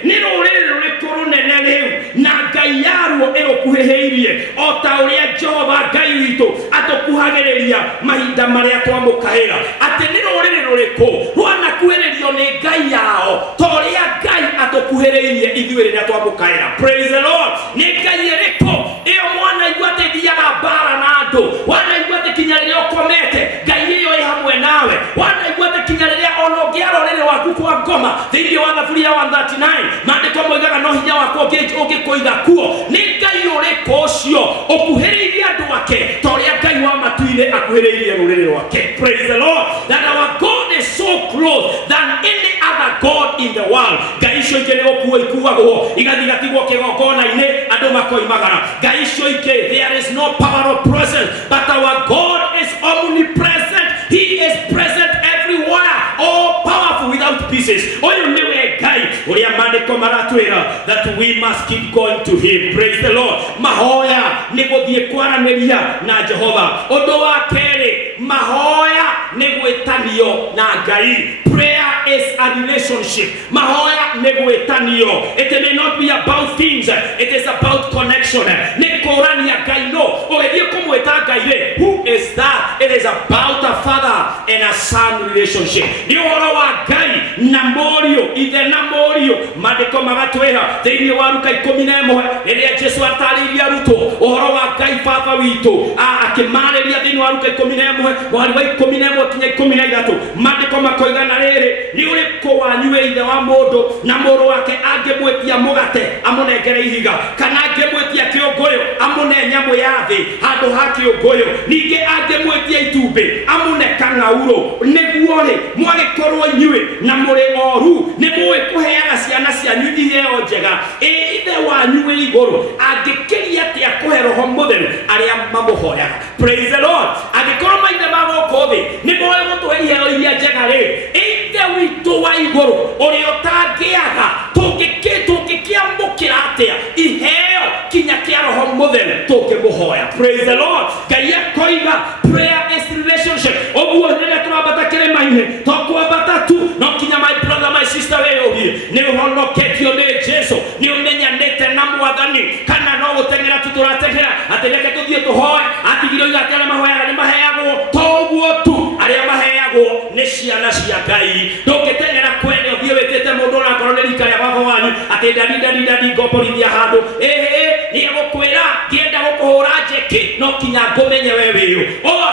nĩ rũrĩrĩ rũrĩkũ rũnene rĩu na Ngai yaruo ĩrũkuhĩhĩirie o ta ũrĩa Jehova Ngai witũ atũkuhagĩrĩria mahinda marĩa twamũkaĩra. Atĩ nĩ rũrĩrĩ rũrĩkũ rwanakuhĩrĩrio nĩ Ngai yao ta ũrĩa Ngai atũkuhĩrĩirie ithuĩ rĩrĩa twamũkaĩra, praise the Lord. Nĩ Ngai ĩrĩkũ ĩyo mwanaigua atĩ thiaga mbara na andũ, wanaigua atĩ kinya rĩrĩa ũkomete Ngai ĩyo ĩ hamwe nawe, wanaigua atĩ kinya rĩrĩa ona ũngĩara rũrĩrĩ waku kwa thoma thĩinĩ wa Thaburia ya 139 maandĩko moigaga no hinya wakwa ũngĩkũiga kuo nĩ Ngai ũrĩkũ ũcio ũkuhĩrĩirie andũ ake ta ũrĩa Ngai wa matu-inĩ akuhĩrĩirie rũrĩrĩ rwake. Praise the Lord. That our God is so close than any other God in the world. Ngai icio ingĩ nĩ gũkuo ikuagwo igathiĩ gatigwo kĩgongona-inĩ andũ makoimagara. Ngai icio ingĩ, there is no power of presence, but our God is omnipresent. He is present everywhere, all powerful without pieces. Oyo niwe Ngai uria maandĩko maratwĩra that we must keep going to him. Praise the Lord. Mahoya nĩ gũthiĩ kwaranĩria na Jehova. Ũndũ wa kerĩ, mahoya nĩ gwĩtanio na Ngai. Prayer is a relationship. Mahoya nĩ gwĩtanio. It may not be about things, it is about connection. Nĩ kũrania Ngai no ũgĩthiĩ kũmwĩta Ngai rĩ, who is that? It is about a father and a son relationship. Nĩ ũhoro wa Ngai na mũriũ, ithe na mũriũ. Maandĩko magatwĩra thĩinĩ wa Luka 11 rĩrĩa Jesũ atarĩirie arutwo ũhoro wa Ngai baba witũ akĩmarĩria thĩinĩ wa Luka 11 mweri wa 11 kinya 13. Maandĩko makoigana rĩrĩ, nĩ ũrĩkũ wanyu wĩ ithe wa mũndũ na mũrũ wake angĩmwĩtia mũgate amũnengere ihiga, kana angĩmwĩtia kĩũngũyũ amũne nyamũ ya thĩ handũ ha kĩũngũyũ, ningĩ angĩmwĩtia itumbĩ amũne kang'aurũ? Nĩguo rĩ, mwagĩkorwo inyuĩ na mũrĩ oru nĩ mũĩ kũheaga ciana cianyu iheo njega, ithe wanyu wĩ igũrũ angĩkĩria atĩa kũhe Roho Mũtheru arĩa mamũhoyaga. Praise the Lord. Angĩkorwo maithe ma gũkũ thĩ nĩ mũĩ gũtũhe iheo iria njega rĩ, ithe witũ wa igũrũ ũrĩa ũtangĩaga tũngĩkĩamũkĩra atĩa iheo kinya kĩa Roho Mũtheru tũkĩmũhoya. Praise the Lord. Ngai akoiga prayer is relationship. Ũguo rĩrĩa tũrambata kĩrĩma-inĩ tũkwambata tu no kinya my brother my sister wĩyũrie nĩ ũhonoketio nĩ Jesũ, nĩ ũmenyanĩte na Mwathani, kana no gũteng'era tu tũrateng'era atĩ reke tũthiĩ tũhoe atigire iga atĩ arĩa mahoyaga nĩ maheagwo? Toguo tu arĩa maheagwo nĩ ciana cia Ngai. Ndũngĩteng'era kwene ũthiĩ wĩtĩte mũndũ onakorwo nĩ rika rĩa baba wanyu atĩ ndani ngomborithia handũ nĩ egũkwĩra ngĩenda gũkũhũra njeki no kinya ngũmenye we wĩyũ.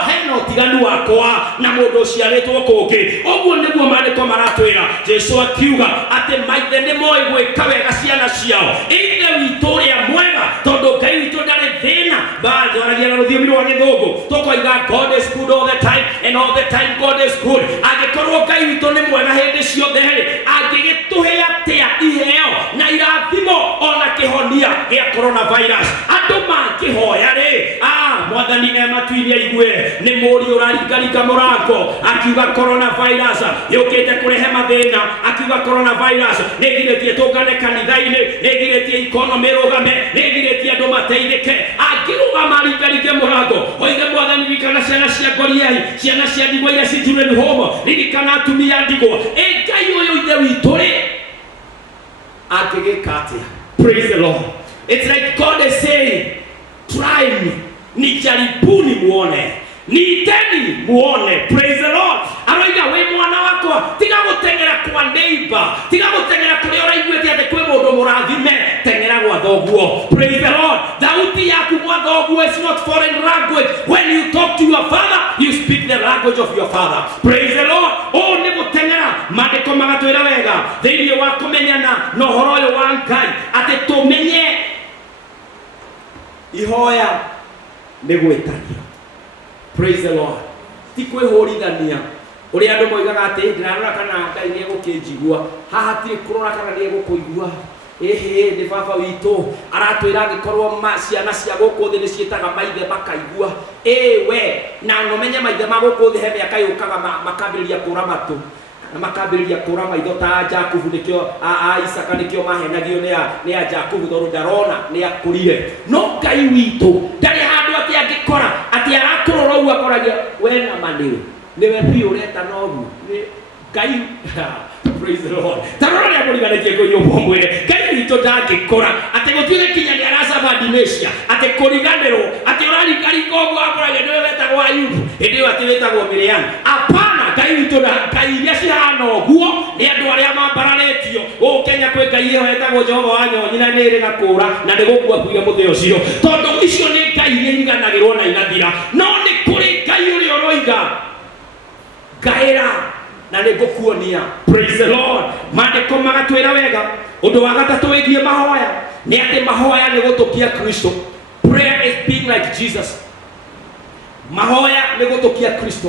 Hena ũtiganu wakwa na mũndũ ũciarĩtwo kũngĩ. Ũguo nĩguo maandĩko maratwĩra. Jesũ akiuga atĩ maithe nĩ moĩ gwĩka wega ciana ciao. Ithe witũ ũrĩa mwega, tondũ Ngai witũ ndarĩ thĩna. Twaragia na rũthiomi rwa Gĩthũngũ tũkoiga God is good all the time and all the time God is good. Angĩkorwo Ngai witũ nĩ mwega hĩndĩ ciothe rĩ, angĩgĩtũhe atĩa iheo na irathimo ona kĩhonia gĩa coronavirus? Andũ mangĩhoya rĩ, Mwathani ematu-inĩ aigue nĩ mũriũ ũraringaringa mũrango akiuga coronavirus yũkĩte kũrehe mathĩna, akiuga coronavirus nĩ ĩgirĩtie tũngane kanitha-inĩ, nĩ ĩgirĩtie ikonomi ĩrũgame, nĩ ĩgirĩtie andũ mateithĩke. Angĩrũgama aringaringe mũrango oige Mwathani, ririkana ciana cia ngoriai, ciana cia ndigwa iria ci children home, ririkana atumia ndigwa. Ngai ũyũ ithe witũ rĩ, angĩgĩka atĩa? Praise the Lord. It's like God is saying, try me, nijaribuni muone, niiteni muone. Praise the Lord. Aroiga we mwana wakwa tiga gũteng'era kwa neighbor, tiga gũteng'era kũrĩa ũraiguĩte atĩ kwĩ mũndũ mũrathime, teng'era gwa thoguo. Praise the Lord. Thauti yaku gwa thoguo is not foreign language. When you talk to your father, you speak the language of your father. Praise the Lord. Nĩ gũteng'era. Maandĩko magatwĩra wega thĩinĩ wa kũmenyana na ũhoro ũyũ wa Ngai atĩ tũmenye ihoya nĩ gwĩtania. Praise the Lord. Ti kwĩhũrithania ũrĩa andũ moigaga atĩ ndĩrarora kana Ngai nĩ egũkĩnjigua. Haha hatirĩ kũrora kana nĩ egũkũigua. Nĩ baba witũ aratwĩra angĩkorwo ciana cia gũkũ thĩ nĩ ciĩtaga maithe makaigua. We na ũmenye maithe ma gũkũ thĩ he mĩaka yũkaga makambĩrĩria kũra matũ na makambĩrĩria kũra maitho ta Jakubu, nĩkĩo Isaka nĩkĩo mahenagio nĩ Jakubu tondũ ndarona nĩ akũrire. No Ngai witũ ndarĩ handũ atĩ angĩkora atĩ arakũrora ũguo akoragia we na manĩrĩ nĩwe biũ ũreta noguo Ngai. Praise the Lord. Tarora ya mũriganĩtie kũnyũmwo mwĩre Ngai witũ ndangĩkora atĩ gũtuĩke kinya nĩ aracaba dementia atĩ kũriganĩrwo atĩ ũraringaringa ũguo akoragia nĩwe wetagwo Ayubu, hĩndĩ ĩyo atĩ wetagwo Miriam. Apana, Ngai witũ Ngai iria cihana ũguo nĩ andũ arĩa mambararĩtio. Kenya kwĩ Ngai ĩyo wetagwo Jehova wa nyonyi na nĩ ĩrĩ gakũra na nĩ gũkua kuire mũthĩ ũcio, tondũ icio nĩ Ngai iria iriganagĩrwo na igathira. No nĩ kũrĩ Ngai ũrĩa ũroiga ngaĩra na nĩngũkuonia. Praise the Lord. Maandĩko magatwĩra wega ũndũ wa gatatũ wĩgiĩ mahoya nĩ atĩ mahoya nĩ gũtũkia Kristo. Prayer is being like Jesus. Mahoya nĩ gũtũkia Kristo.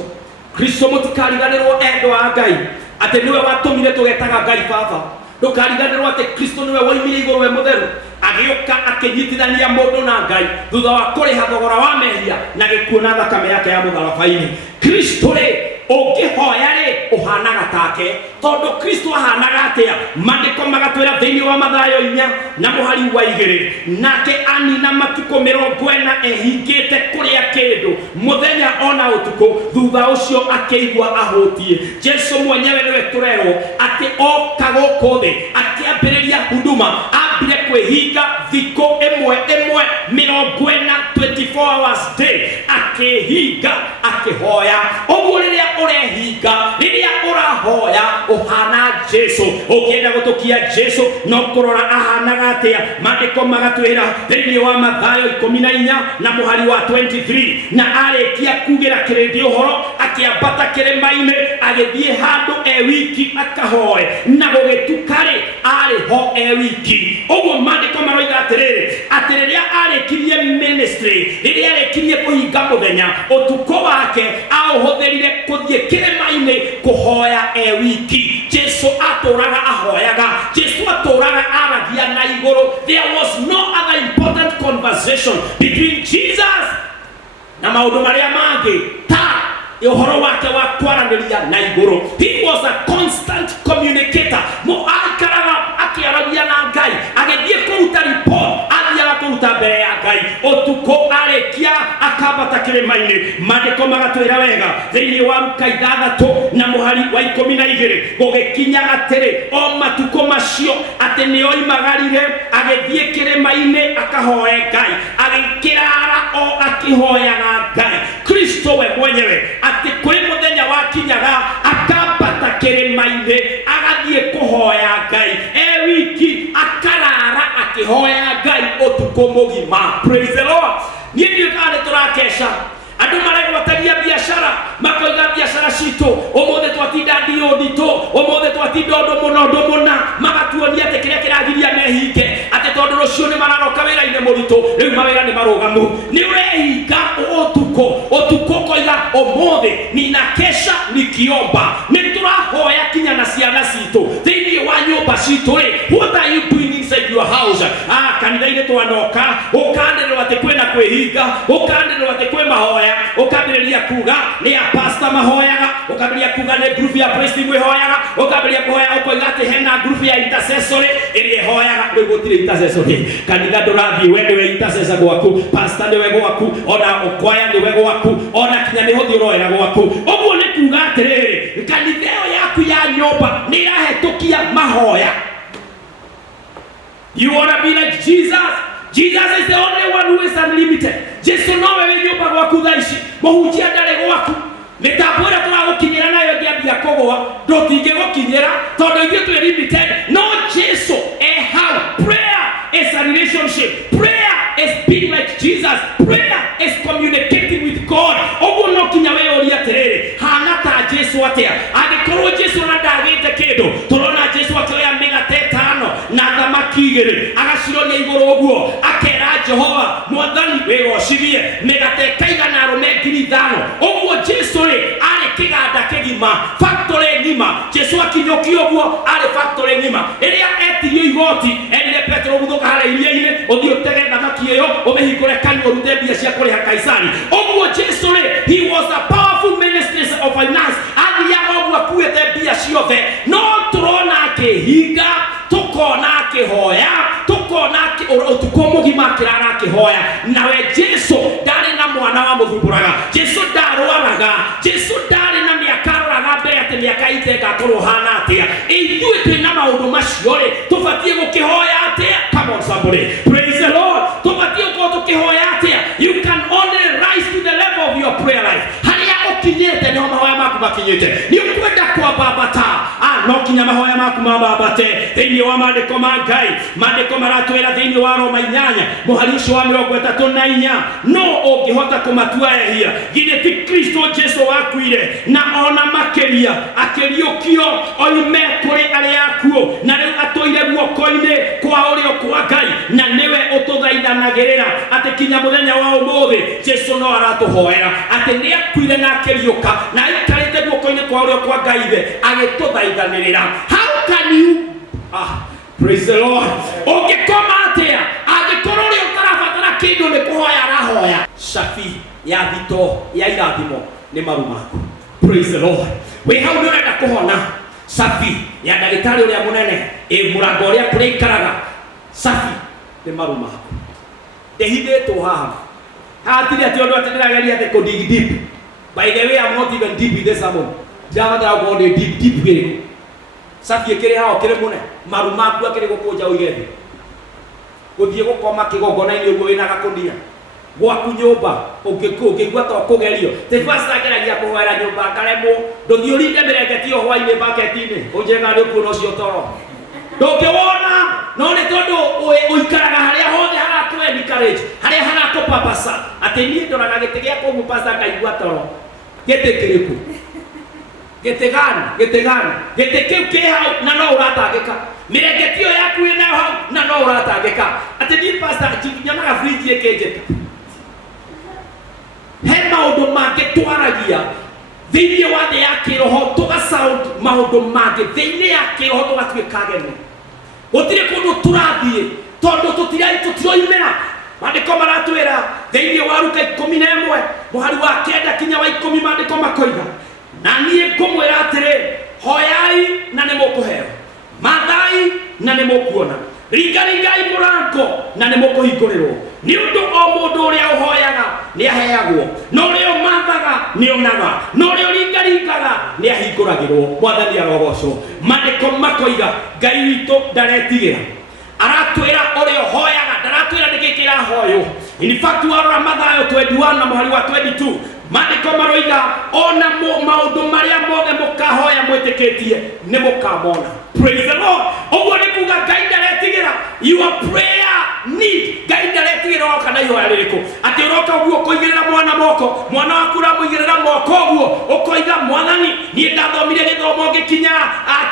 Kristo mũtikariganĩrwo endwa a Ngai atĩ nĩwe watũmire tũgetaga Ngai Baba. Ndũkariganĩrwo atĩ Kristo nĩwe woimire igũrũ we mũtheru agĩũka akĩnyitithania mũndũ na Ngai thutha wa kũrĩha thogora wa mehia na gĩkuũ na thakame yake ya mũtharaba-inĩ. Kristo rĩ ũngĩhoya rĩ ũhanaga take, tondũ Kristo ahanaga atĩa? Maandĩko magatwĩra thĩinĩ wa Mathayo 4 na mũhari wa 2, nake anina matukũ 40 ehingĩte kũrĩa kĩndũ mũthenya ona ũtukũ, thutha ũcio akĩigua ahũtie. Jesu mwenyewe nĩwe tũrerwo atĩ oka gũkũ thĩ akĩambĩrĩria huduma, ambire kwĩhinga thikũ ĩmwe 40 24 hours day, akĩhinga akĩhoya. Ũguo rĩrĩa ũrehinga, rĩrĩa ũrahoya ũhana Jesu. Ũkĩenda gũtũkia Jesu no kũrora ahanaga atĩa. Maandĩko magatwĩra thĩinĩ wa Mathayo 14 na mũhari wa 23, na arĩkia kugĩra kĩrĩndĩ ũhoro akĩambata kĩrĩma-inĩ agĩthiĩ handũ wiki akahoe, na gũgĩtuka-rĩ arĩ ho wiki. Ũguo maandĩko maroiga atĩrĩrĩ atĩ rĩrĩa arĩkirie ministry, rĩrĩa arĩkirie kũhinga mũthenya, ũtukũ wake aũhũthĩrire kũthiĩ kĩrĩma-inĩ kũhoya wiki. Jesu atũraga ahoyaga, Jesu atũraga aragia na igũrũ. There was no other important conversation between Jesus na maũndũ marĩa mangĩ ta ũhoro wake wa kwaranĩria na igũrũ. He was a constant communicator. Aikaraga akĩaragia na Ngai, agĩthiĩ kũruta report, athiaga kũruta mbere ya Ngai. Ũtukũ arĩkia akambata kĩrĩma-inĩ. Maandĩko magatwĩra wega thĩinĩ wa Luka 6 na mũhari wa 12, gũgĩkinya atĩrĩ o matukũ macio atĩ nĩoimagarire agĩthiĩ kĩrĩma-inĩ akahoe Ngai, agĩkĩrara o akĩhoyaga Ngai. Kristo we mwenyewe atĩ kwĩ mũthenya wakinyaga akambata kĩrĩma-inĩ agathiĩ kũhoya Ngai wiki, akarara akĩhoya Ngai ũtukũ mũgima. Praise the Lord. Niĩ ndiũkane tũrakesha, andũ maregwatagia biacara, makoiga biacara citũ ũmũthĩ twatinda ndio nditũ, ũmũthĩ twatinda ũndũ mũna, magatuonia atĩ kĩrĩa kĩragiria mehinge, atĩ tondũ rũciũ nĩ mararoka wĩra-inĩ mũritũ, rĩu mawĩra nĩ marũgamu. Nĩ ũrehinga ũtukũ koiga ũmũthĩ ninakesha nikiomba. Nĩ tũrahoya kinya na ciana citũ thĩinĩ wa nyũmba citũ-rĩ. What are you doing inside your house? Kanitha-inĩ twanoka ũkanĩrĩrwo atĩ kwĩna kwĩhinga, ũkanĩrĩrwo atĩ kwĩ mahoya, ũkambĩrĩria kuga nĩ a pastor mahoyaga, ũkambĩrĩria kuga nĩ group ya praise team ĩhoyaga, ũkambĩrĩria kuhoya ũkoiga atĩ hena group ya intercessory ĩrĩa ĩhoyaga. Rĩu gũtirĩ intercessory. Kanitha ndũrathiĩ we nĩwe intercessor gwaku, pastor nĩwe gwaku, ona ũkwaya nĩwe gwaku, ona kinya nĩ hũthĩ ũroera gwaku. Ũguo nĩ kuga atĩrĩrĩ, kanitha ĩyo yaku ya nyũmba nĩ ĩrahetũkia mahoya. You want to be like Jesus? Jesus is the only one who is unlimited. Jesu no wewe nyũmba gwaku thaa ici, mũhunjia ndarĩ gwaku. Mĩtambo ĩrĩa tũragũkinyĩra nayo ngĩambia kũgũa ndũtingĩgũkinyĩra tondũ ithuĩ twĩ limited. No Jesu how prayer is a relationship. Prayer is being like Jesus. Prayer is communicating with God. Ũguo no kinya wĩyũrie atĩrĩrĩ, hana ta Jesu atĩa? Angĩkorwo Jesu na ndagĩte kĩndũ, tũrona Jesu akĩoya mĩgate 5 na thamaki 2 agacironia igũrũ ũguo, akera Jehova Mwathani wĩgocithie, mĩgate ĩkaigana arũme 5,000. Ũguo Jesu-rĩ arĩ kĩganda kĩgima, factory ng'ima. Jesu akinyũkia ũguo arĩ factory ng'ima. Rĩrĩa etirio igoti, erire Petro gũthũka harĩa iria-inĩ, ũthiĩ ũtege thamaki ĩyo ũmĩhingũre kanua ũrute mbia cia kũrĩha Kaisari. Ũguo Jesu-rĩ, he was a powerful ministry of finance. Athiaga ũguo akuĩte mbia ciothe, no tũrona akĩhinga, tũkona akĩhoya, tũkona ũtukũ mũgima akĩrara akĩhoya. Nawe Jesu ndarĩ na mwana wa mũthumbũraga, Jesu ndarwaraga, Jesu ndarĩ na mĩaka aroraga mbere atĩ mĩaka ĩgakorwo hana atĩa. Ithuĩ twĩna maũndũ macio-rĩ tũbatiĩ gũkĩhoya atĩa? Come on somebody, praise the Lord. Tũbatiĩ gũkorwo tũkĩhoya atĩa? You can only rise to the level of your prayer life. Harĩa ũkinyĩte nĩho mahoya maku makinyĩte. Nĩ ũkwenda kwambata, no kinya mahoya maku mambate thĩinĩ wa maandĩko ma Ngai. Maandĩko maratwĩra thĩinĩ wa Roma 8 mũhari ũcio wa 34, no ũngĩhota kũmatua ehia, githĩ ti Kristo Jesu wakuire na ona makĩria akĩrĩria akĩriũkio oime kũrĩ arĩa akuũ na rĩu atũire guoko-inĩ kwa ũrĩo kwa Ngai na nĩwe ũtũthaithanagĩrĩra atĩ kinya mũthenya wa ũmũthĩ Jesũ no aratũhoera atĩ nĩ akuire na akĩriũka na aikarĩte guoko-inĩ kwa ũrĩo kwa Ngai thĩ agĩtũthaithanĩrĩra. How can you praise the Lord ũngĩkoma atĩa angĩkorwo ũrĩa ũtarabatara kĩndũ nĩ kũhoya arahoya? Cabi ya thito ya irathimo nĩ maru maku. Praise the Lord. We hau nĩ ũrenda kũhona. Cabi ya ndagĩtarĩ ũrĩa mũnene mũrango ũrĩa kũrĩa ikaraga. Cabi nĩ maru maku. Ndehithĩtwo haha hatirĩ atĩ ũndũ atĩ ndĩrageria atĩ kũdig deep. By the way, I'm not even deep in this sermon. Ndĩrabatara gũkorwo ndĩ deep gĩrĩkũ. Cabi ĩkĩrĩ hao kĩrĩ mũne maru maku akĩrĩ gũkũnja ũige thĩ. Gũthiĩ gũkoma kĩgongona-inĩ ũguo wĩna gakũnia gwaku nyũmba ũngĩigua ta ũkũgerio tĩ pastor ageragia kũhoera nyũmba akaremwo ndũthiĩ ũrinde mĩrengeti o hwainĩ baketi-inĩ ũnjega nĩ ũkuona ũcio toro ndũngĩwona no nĩ tondũ ũikaraga harĩa hothe harakũ encourage harĩa harakũpapasa atĩ niĩ ndoraga gĩtĩ gĩakwa ũguo pastor ngaigua toro. Gĩtĩ kĩrĩkũ? Gĩtĩ gani? Gĩtĩ kĩu kĩ hau na no ũratangĩka. Mĩrengeti ĩyo yaku ĩnayo hau na no ũratangĩka. Atĩ niĩ pastor nyonaga fridge ĩkĩnjĩta. He maũndũ mangĩ twaragia thĩinĩ wa thĩ ya kĩroho tũgasound maũndũ mangĩ thĩinĩ ya kĩroho tũgatuĩka ageni. Gũtirĩ kũndũ tũrathiĩ tondũ tũtiroimĩra. Maandĩko maratwĩra thĩinĩ wa Luka 11 mũhari wa 9 kinya wa 10 maandĩko makoiga na niĩ ngũmwĩra atĩrĩ hoyai na nĩ mũkũheo, mathai na nĩ mũkuona, ringaringai mũrango na nĩ mũkũhingũrĩrwo. Nĩ ũndũ o mũndũ ũrĩa ũhoyaga nĩ aheagwo, na ũrĩa ũmathaga nĩ onaga, na ũrĩa ũringaringaga nĩ ahingũragĩrwo. Mwathani arogocwo. Maandĩko makoiga Ngai witũ ndaretigĩra, aratwĩra ũrĩa ũhoyaga ndaratwĩra nĩkĩ kĩrahoywo. In fact warora Mathayo 21 na mũhari wa 22 maandĩko maroiga ona maũndũ marĩa mothe mũkahoya mwĩtĩkĩtie nĩ mũkamona. Praise the Lord. Ũguo nĩ kuuga Ngai ndaretigĩra your prayer need. Ngai ndaretigĩra oka na ihoya rĩrĩkũ atĩ ũroka ũguo ũkũigĩrĩra mwana moko, mwana waku ũramũigĩrĩra moko ũguo ũkoiga Mwathani niĩ ndathomire gĩthomo ngĩkinya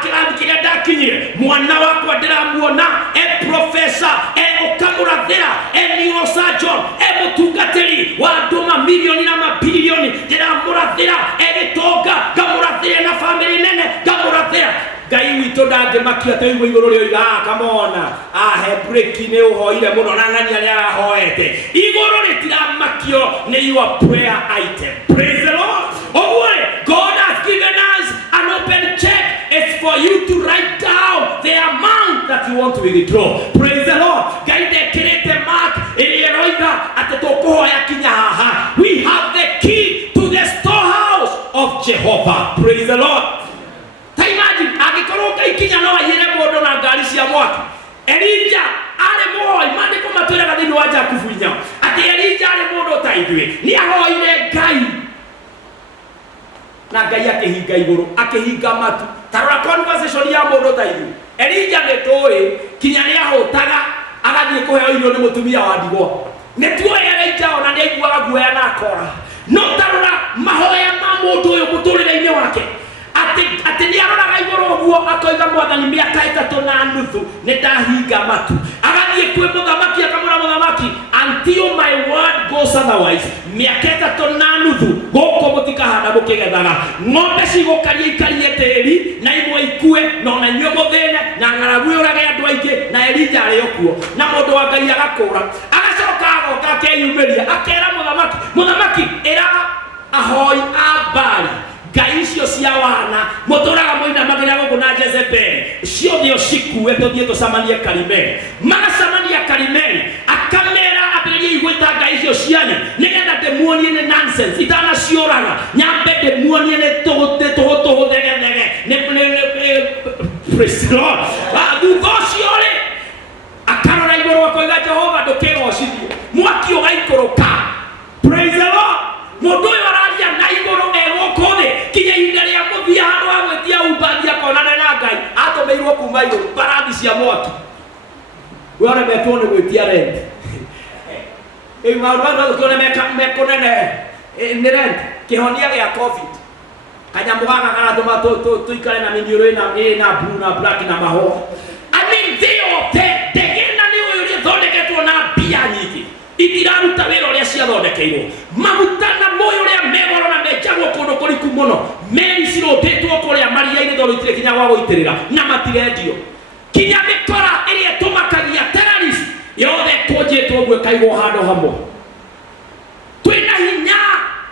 kĩrathi kĩrĩa ndakinyire, mwana wakwa ndĩramuona professor ũkamũrathĩra neurosurgeon mũtungatĩri wa andũ mamirioni na mabilioni ndĩramũrathĩra gĩtonga ngamũrathĩra na family nene ngamũrathĩra. Ngai witũ ndangĩmakia atĩ igũrũ igũrũ rĩoiga come on he break nĩ ũhoire mũno na ng'ania nĩ arahoete. Igũrũ rĩtiramakio nĩ your prayer item. Praise the Lord. Ũguo God has given us an open check. It's for you to write down the amount that you want to withdraw. Praise the Lord. Ngai ndekĩrĩte mark ĩrĩa ĩroiga atĩ tũkũhoya kinya haha. We have the key to the storehouse of Jehovah. Praise the Lord. Ta imagine angĩkorwo Ngai kinya no aiyĩre mũndũ na ngari cia mwaki. Elija arĩ mũhoi, maandĩko matwĩraga thĩinĩ wa Jakubu 4 atĩ Elija arĩ mũndũ ta ithuĩ nĩ ahoire Ngai na Ngai akĩhinga igũrũ akĩhinga matu. Tarora conversation ya mũndũ ta ithuĩ. Elija nĩ tũĩ kinya nĩ ahũtaga agathiĩ kũheo irio nĩ mũtumia wa ndigwa. Nĩ tuoĩ Elija ona nĩ aiguaga guoya na akora. No tarora mahoya ma mũndũ ũyũ mũtũrĩre-inĩ wake atĩ nĩ aroraga igũrũ ũguo akoiga Mwathani mĩaka 3 na nuthu nĩ ndahinga matu. Agathiĩ kwĩ mũthamaki akamwĩra mũthamaki until my word goes otherwise, mĩaka 3 na nuthu gũkũ mũtikahanda mũkĩgethaga, ng'ombe cigũkaria ikarie tĩri na imwe ikue na ona inyuĩ mũthĩne na ng'aragu yũrage andũ aingĩ na Elija arĩ o kuo na mũndũ wa Ngai agakũra. Agacoka agoka akeyumĩria akera mũthamaki ĩra ahoi a Baali ngai icio cia wana mũtũraga mũinamagĩra gũkũ na Jezebeli ciothe cikuue tũthiĩ tũcamanie Karimeli. Magacamania Karimeli akamera ambĩrĩriai gwĩta ngai icio cianyu nĩgetha ndĩmuonie nĩ nonsense itanaciũraga, nyambe ndĩmuonie nĩ tũhũ thegethege. Praise the Lord. Thutha ũcio rĩ akarora igũrũ akoiga Jehova ndũkĩgocithie, mwaki ũgaikũrũka. Praise the Lord. Mũndũ ũyũ araria na igũrũ egũkũ thĩ kinya ihinda rĩa mũthia handũ ha gwĩtia umbathi akonane na Ngai atũmĩirwo kuma igũrũ mbarathi cia mwaki. We aremetwo nĩ gwĩtia rent. Maũndũ macio tũkĩone mekũnene nĩ rent, kĩhonia gĩa COVID. Kanyamũ gaka karatũma tũikare na mĩniũrũ ĩna blue na black na mahũa. I mean, thĩ yothe ndegena nĩ ũyũ ũrĩa thondeketwo na mbia nyingĩ itiraruta wĩra ũrĩa ciathondekeirwo. Maguta na moyo ũrĩa megoro na menjagwo kũndũ kũriku mũno, meri cirũtĩtwo kũrĩa maria-inĩ tondũ itirĩ kinya gwa gũitĩrĩra na matirendio. Kinya mĩkora ĩrĩa ĩtũmakagia terrorist yothe kũnjĩtwo ũguo ĩkaigwo handũ hamwe. Twĩna hinya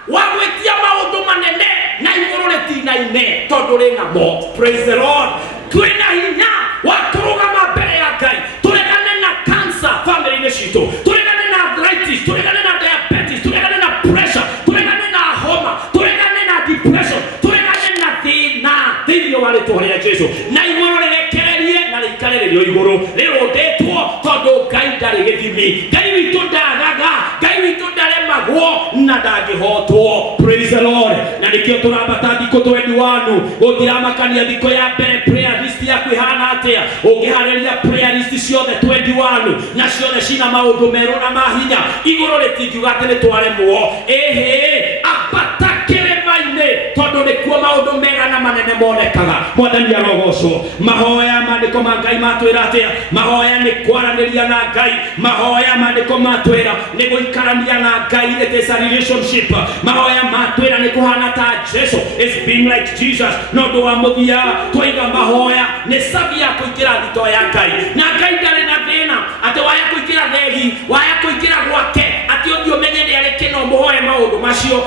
wa gwĩtia maũndũ manene na igũrũ rĩtinaine tondũ rĩnamo. Praise the Lord. Twĩna hinya wa kũrũgama mbere ya Ngai, tũregane na cancer family-inĩ citũ, tũregane na arthritis, tũregane na diabetes, tũregane na pressure, tũregane na homa, tũregane na depression, tũregane na thĩna thĩinĩ wa rĩtwa rĩa Jesũ, na igũrũ rĩrekererie na rĩikarĩrĩrio igũrũ rĩrũndĩtwo tondũ Ngai ndarĩ gĩthimi. Ngai witũ ndagaga, Ngai witũ ndaremagwo na ndangĩhotwo. Praise the Lord. Na nĩkĩo tũrambata thikũ 21 gũtiramakania thikũ ya mbere prayer list yaku ĩhana atĩa. Ũngĩharĩria prayer list ciothe 21 na ciothe cina maũndũ merũ na mahinya, igũrũ rĩtingiuga atĩ nĩ twaremwo. Ambata kĩrĩma-inĩ tondũ nĩkuo maũndũ mega na manene monekaga. Mwathani arogocwo. Mahoya maandĩko ma Ngai matwĩra atĩa? Mahoya nĩ kwaranĩria na Ngai. Mahoya maandĩko matwĩra nĩ gũikarania na Ngai. It is a relationship. Mahoya matwĩra nĩ kũhana ta Jesũ. It's being like Jesus. No ũndũ wa mũthia twaiga mahoya nĩ cabi ya kũingĩra thito ya Ngai. Na Ngai ndarĩ na thĩna atĩ waya kũingĩra thegi, waya kũingĩra gwake atĩ ũthiĩ ũmenye nĩ arĩ kĩno mũhoe maũndũ macio.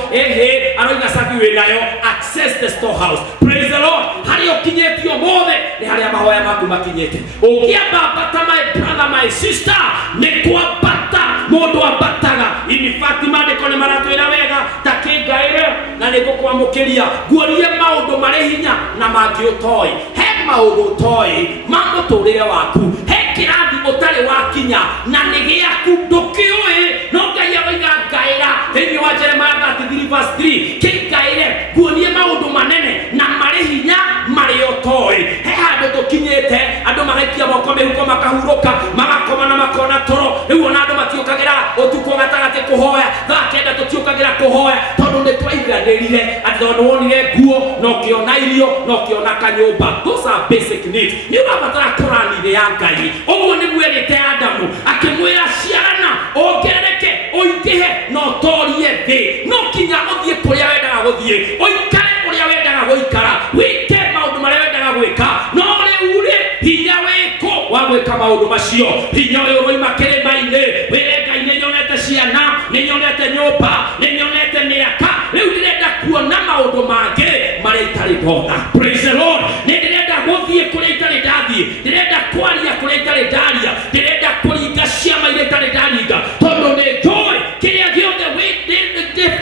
Aroiga cabi wĩnayo, access the storehouse. Praise the Lord. Harĩa ũkinyĩtio mothe nĩ harĩa mahoya maku makinyĩte. Ũngĩamba ambata my brother, my sister, nĩ kwambata mũndũ ambataga. In fact maandĩko nĩ maratwĩra wega ta kĩngaĩre na nĩ ngũkwamũkĩria nguorie maũndũ marĩ hinya na mangĩ ũtoĩ. He maũndũ ũtoĩ ma mũtũrĩre waku, he kĩrathi ũtarĩ wakinya na nĩ gĩaku ndũkĩũĩ, no Ngai aroiga ngaĩra thĩinĩ wa Jeremiah 33:3 kĩngaĩre nguonie maũndũ manene na marĩ hinya marĩ ũtoĩ. He handũ tũkinyĩte andũ magaikia moko mĩhuko makahurũka, magakoma na makona toro. Rĩu ona andũ matiũkagĩra ũtukũ gatagatĩ kũhoya, thaa kenda tũtiũkagĩra kũhoya tondũ nĩ twaiganĩrire atĩ tondũ wonire nguo no kĩona irio no kĩona kanyũmba. Those are basic needs. Nĩ ũrabatara kũranithia ya Ngai. Ũguo nĩguo erĩte Adamu akĩmwĩra ciarana, ongerereke, ũingĩhe na ũtoorie thĩ. No kinya ũthiĩ kũrĩa wendaga gũthiĩ, ũikare ũrĩa wendaga gũikara, wĩke maũndũ marĩa wendaga gwĩka. No rĩu-rĩ hinya wĩkũ wa gwĩka maũndũ macio? Hinya ũyũ ũroima kĩrĩma-inĩ. Wĩre Ngai nĩ nyonete ciana, nĩ nyonete nyũmba, nĩ nyonete mĩaka, rĩu ndĩrenda kuona maũndũ mangĩ marĩa itarĩ ndona. Praise the Lord. Nĩ ndĩrenda gũthiĩ kũrĩa itarĩ ndathiĩ, ndĩrenda kwaria kũrĩa itarĩ ndaria, ndĩrenda kũringa ciama iria itarĩ ndaringa tondũ nĩ njũĩ kĩrĩa gĩothe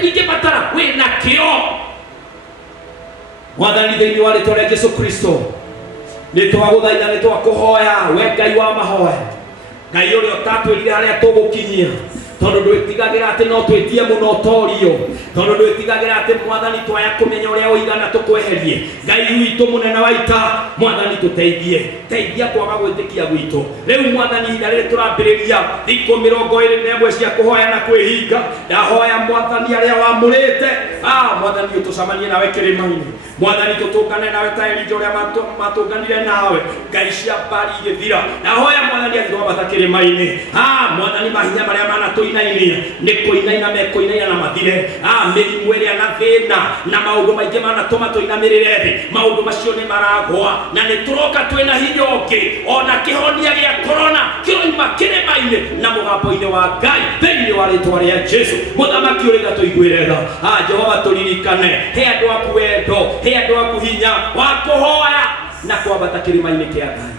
ingĩbatara wĩna kĩo. Mwathani thĩinĩ wa rĩtwa rĩa Jesũ Kristo nĩ twagũthaitha, nĩ twakũhoya we Ngai wa mahoya, Ngai ũrĩa ũtatwĩrire harĩa tũgũkinyia, tondũ ndwĩtigagĩra atĩ no twĩtie mũno ũtorio, tondũ ndwĩtigagĩra atĩ Mwathani twaya kũmenya ũrĩa ũigana tũkweherie. Ngai witũ mũnene wa ita, Mwathani tũteithie, teithia kwaga gwĩtĩkia gwitũ. Rĩu Mwathani ihinda rĩrĩ tũrambĩrĩria thikũ 21 cia kũhoya na kwĩhinga, ndahoya Mwathani arĩa wamũrĩte, Mwathani ũtũcamanie nawe kĩrĩma-inĩ. Mwathani tũtũngane nawe ta Elija ũrĩa matũnganire nawe, Ngai cia mbari igĩthira. Ndahoya Mwathani atĩ twambata kĩrĩma-inĩ, Mwathani mahinya marĩa manatũinainia nĩ kũinaina mekũinaina na mathire. Mĩrimũ ĩrĩa na thĩna na maũndũ maingĩ manatũma tũinamĩrĩre thĩ, maũndũ macio nĩ maragwa na nĩ tũroka twĩna hinya ũngĩ. Ona kĩhonia gĩa korona kĩroima kĩrĩma-inĩ na mũgambo-inĩ wa Ngai thĩinĩ wa rĩtwa rĩa Jesũ. Mũthamaki ũrĩa tũiguĩre tha, Jehova tũririkane, he andũ aku wendo, he andũ aku hinya wa kũhoya na kwambata kĩrĩma-inĩ kĩa Ngai.